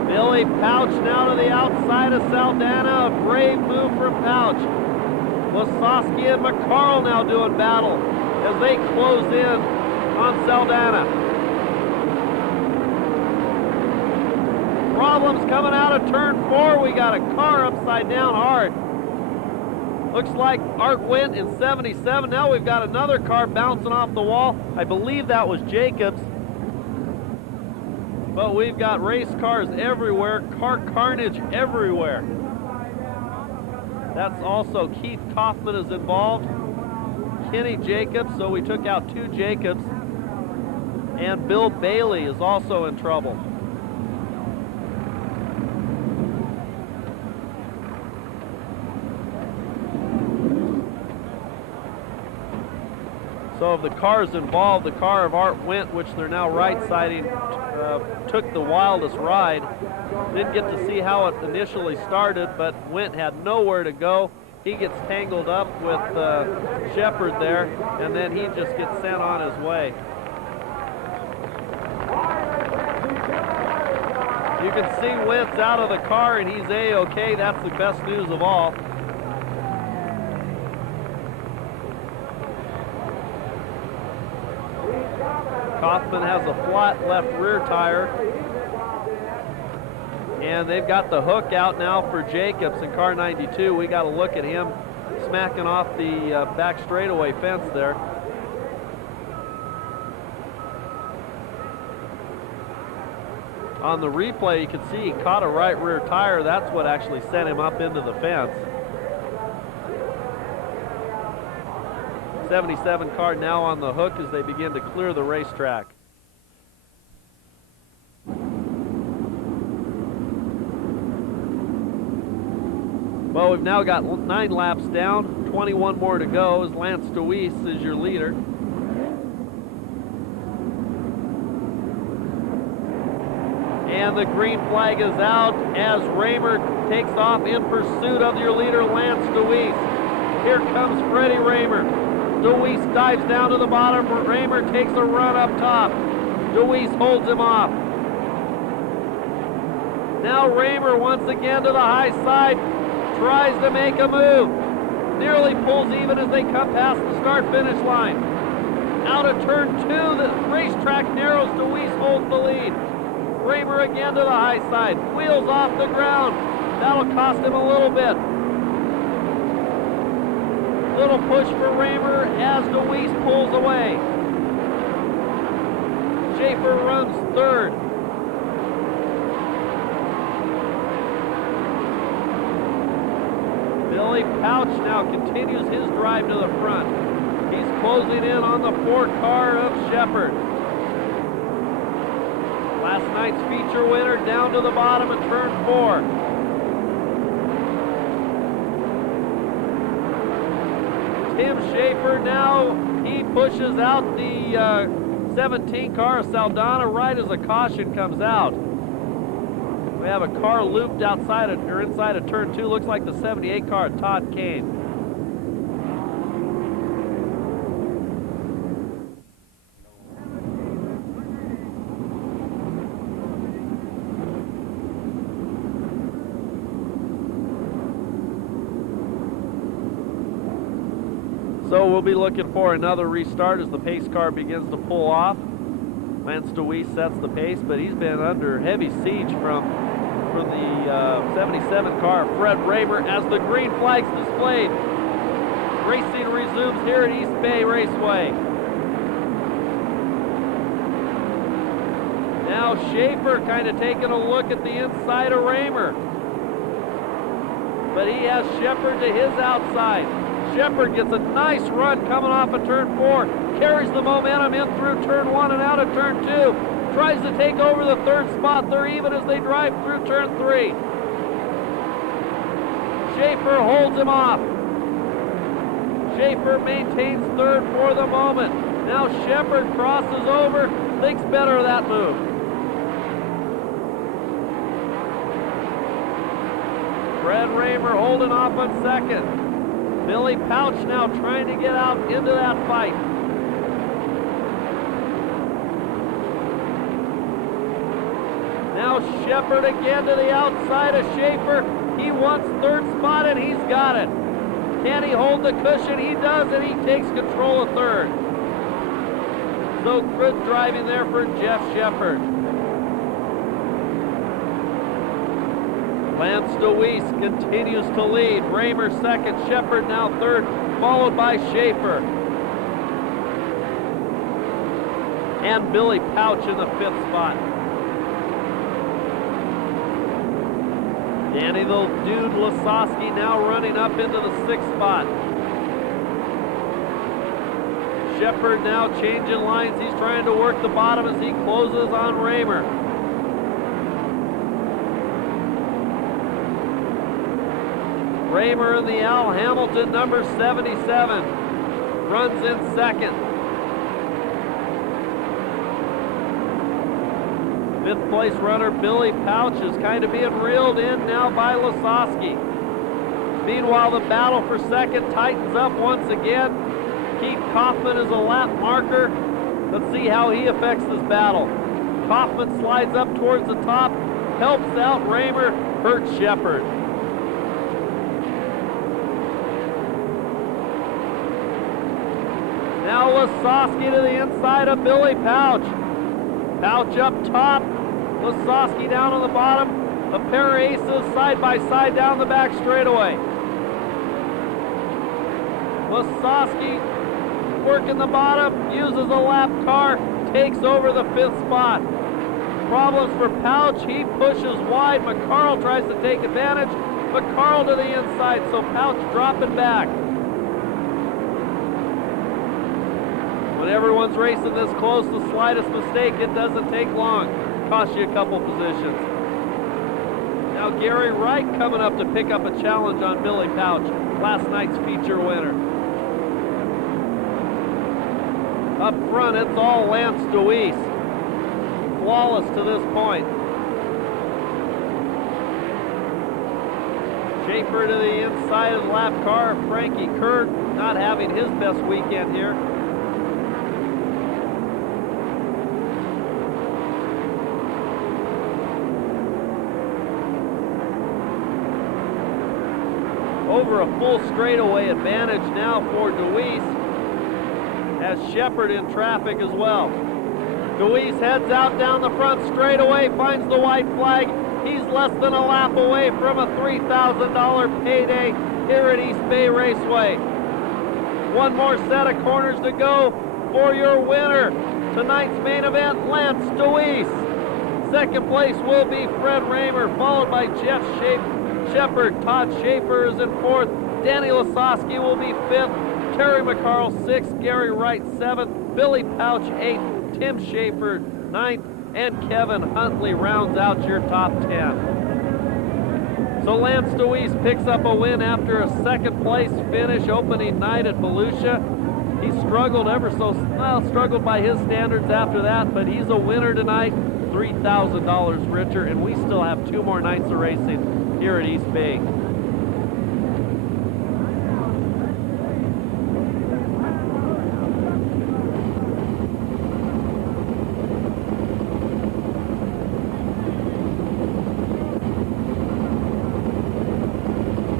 Billy Pouch now to the outside of Saldana. A brave move from Pouch. Lasowski and McCarl now doing battle as they close in on Saldana. Problems coming out of turn 4. We got a car upside down hard. Looks like Art went in 77. Now we've got another car bouncing off the wall. I believe that was Jacobs. But we've got race cars everywhere, car carnage everywhere. That's also Keith Kaufman is involved. Kenny Jacobs, so we took out 2 Jacobs. And Bill Bailey is also in trouble. So of the cars involved, the car of Art Went, which they're now right-siding, took the wildest ride. Didn't get to see how it initially started, but Went had nowhere to go. He gets tangled up with Shepard there, and then he just gets sent on his way. You can see Went's out of the car, and he's A-okay. That's the best news of all. Kaufman has a flat left rear tire. And they've got the hook out now for Jacobs in car 92. We got to look at him smacking off the back straightaway fence there. On the replay, you can see he caught a right rear tire. That's what actually sent him up into the fence. 77 car now on the hook as they begin to clear the racetrack. Well, we've now got 9 laps down, 21 more to go as Lance DeWeese is your leader. And the green flag is out as Raymer takes off in pursuit of your leader, Lance DeWeese. Here comes Freddie Raymer. DeWeese dives down to the bottom. Raymer takes a run up top. DeWeese holds him off. Now Raymer once again to the high side. Tries to make a move. Nearly pulls even as they come past the start-finish line. Out of turn 2, the racetrack narrows. DeWeese holds the lead. Raymer again to the high side. Wheels off the ground. That'll cost him a little bit. Little push for Raymer as DeWeese pulls away. Schaefer runs third. Billy Pouch now continues his drive to the front. He's closing in on the 4 car of Shepard. Last night's feature winner down to the bottom of turn 4. Tim Schaefer now, he pushes out the 17 car of Saldana right as a caution comes out. We have a car looped outside of, or inside of turn 2. Looks like the 78 car, Todd Kane. So we'll be looking for another restart as the pace car begins to pull off. Lance DeWeese sets the pace, but he's been under heavy siege from the 77 car, Fred Raymer, as the green flag's displayed. Racing resumes here at East Bay Raceway. Now Schaefer kind of taking a look at the inside of Raymer. But he has Shepard to his outside. Shepard gets a nice run coming off of turn 4, carries the momentum in through turn 1 and out of turn 2. Tries to take over the third spot. They're even as they drive through turn 3. Schaefer holds him off. Schaefer maintains third for the moment. Now Shepard crosses over, thinks better of that move. Fred Raymer holding off on second. Billy Pouch now trying to get out into that fight. Now Shepard again to the outside of Schaefer. He wants third spot and he's got it. Can he hold the cushion? He does, and he takes control of third. So good driving there for Jeff Shepard. Lance DeWeese continues to lead. Raymer second, Shepard now third, followed by Schaefer. And Billy Pouch in the 5th spot. Danny the Dude Lasowski now running up into the 6th spot. Shepard now changing lines. He's trying to work the bottom as he closes on Raymer. Raymer in the Al Hamilton number 77 runs in second. 5th place runner Billy Pouch is kind of being reeled in now by Lasowski. Meanwhile, the battle for second tightens up once again. Keith Kaufman is a lap marker. Let's see how he affects this battle. Kaufman slides up towards the top, helps out Raymer, hurts Shepard. Now Lasowski to the inside of Billy Pouch. Pouch up top, Lasowski down on the bottom. A pair of aces side by side down the back straightaway. Lasowski working the bottom, uses a lap car, takes over the 5th spot. Problems for Pouch, he pushes wide. McCarl tries to take advantage. McCarl to the inside, so Pouch dropping back. When everyone's racing this close, the slightest mistake, it doesn't take long. Costs you a couple positions. Now Gary Wright coming up to pick up a challenge on Billy Pouch, last night's feature winner. Up front, it's all Lance DeWeese. Flawless to this point. Schaefer to the inside of the lap car. Frankie Kerr not having his best weekend here. Over a full straightaway advantage now for DeWeese. Has Shepard in traffic as well. DeWeese heads out down the front straightaway, finds the white flag. He's less than a lap away from a $3,000 payday here at East Bay Raceway. One more set of corners to go for your winner. Tonight's main event, Lance DeWeese. Second place will be Fred Raymer, followed by Jeff Shepard. Todd Schaefer is in 4th. Danny Lasowski will be 5th. Terry McCarl 6th. Gary Wright 7th. Billy Pouch 8th. Tim Schaefer 9th. And Kevin Huntley rounds out your top 10. So Lance DeWeese picks up a win after a 2nd place finish opening night at Volusia. He struggled struggled by his standards after that, but he's a winner tonight. $3,000 richer, and we still have 2 more nights of racing here at East Bay.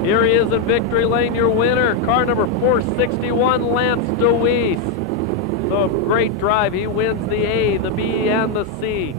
Here he is in victory lane, your winner, car number 461, Lance DeWeese. So a great drive. He wins the A, the B, and the C.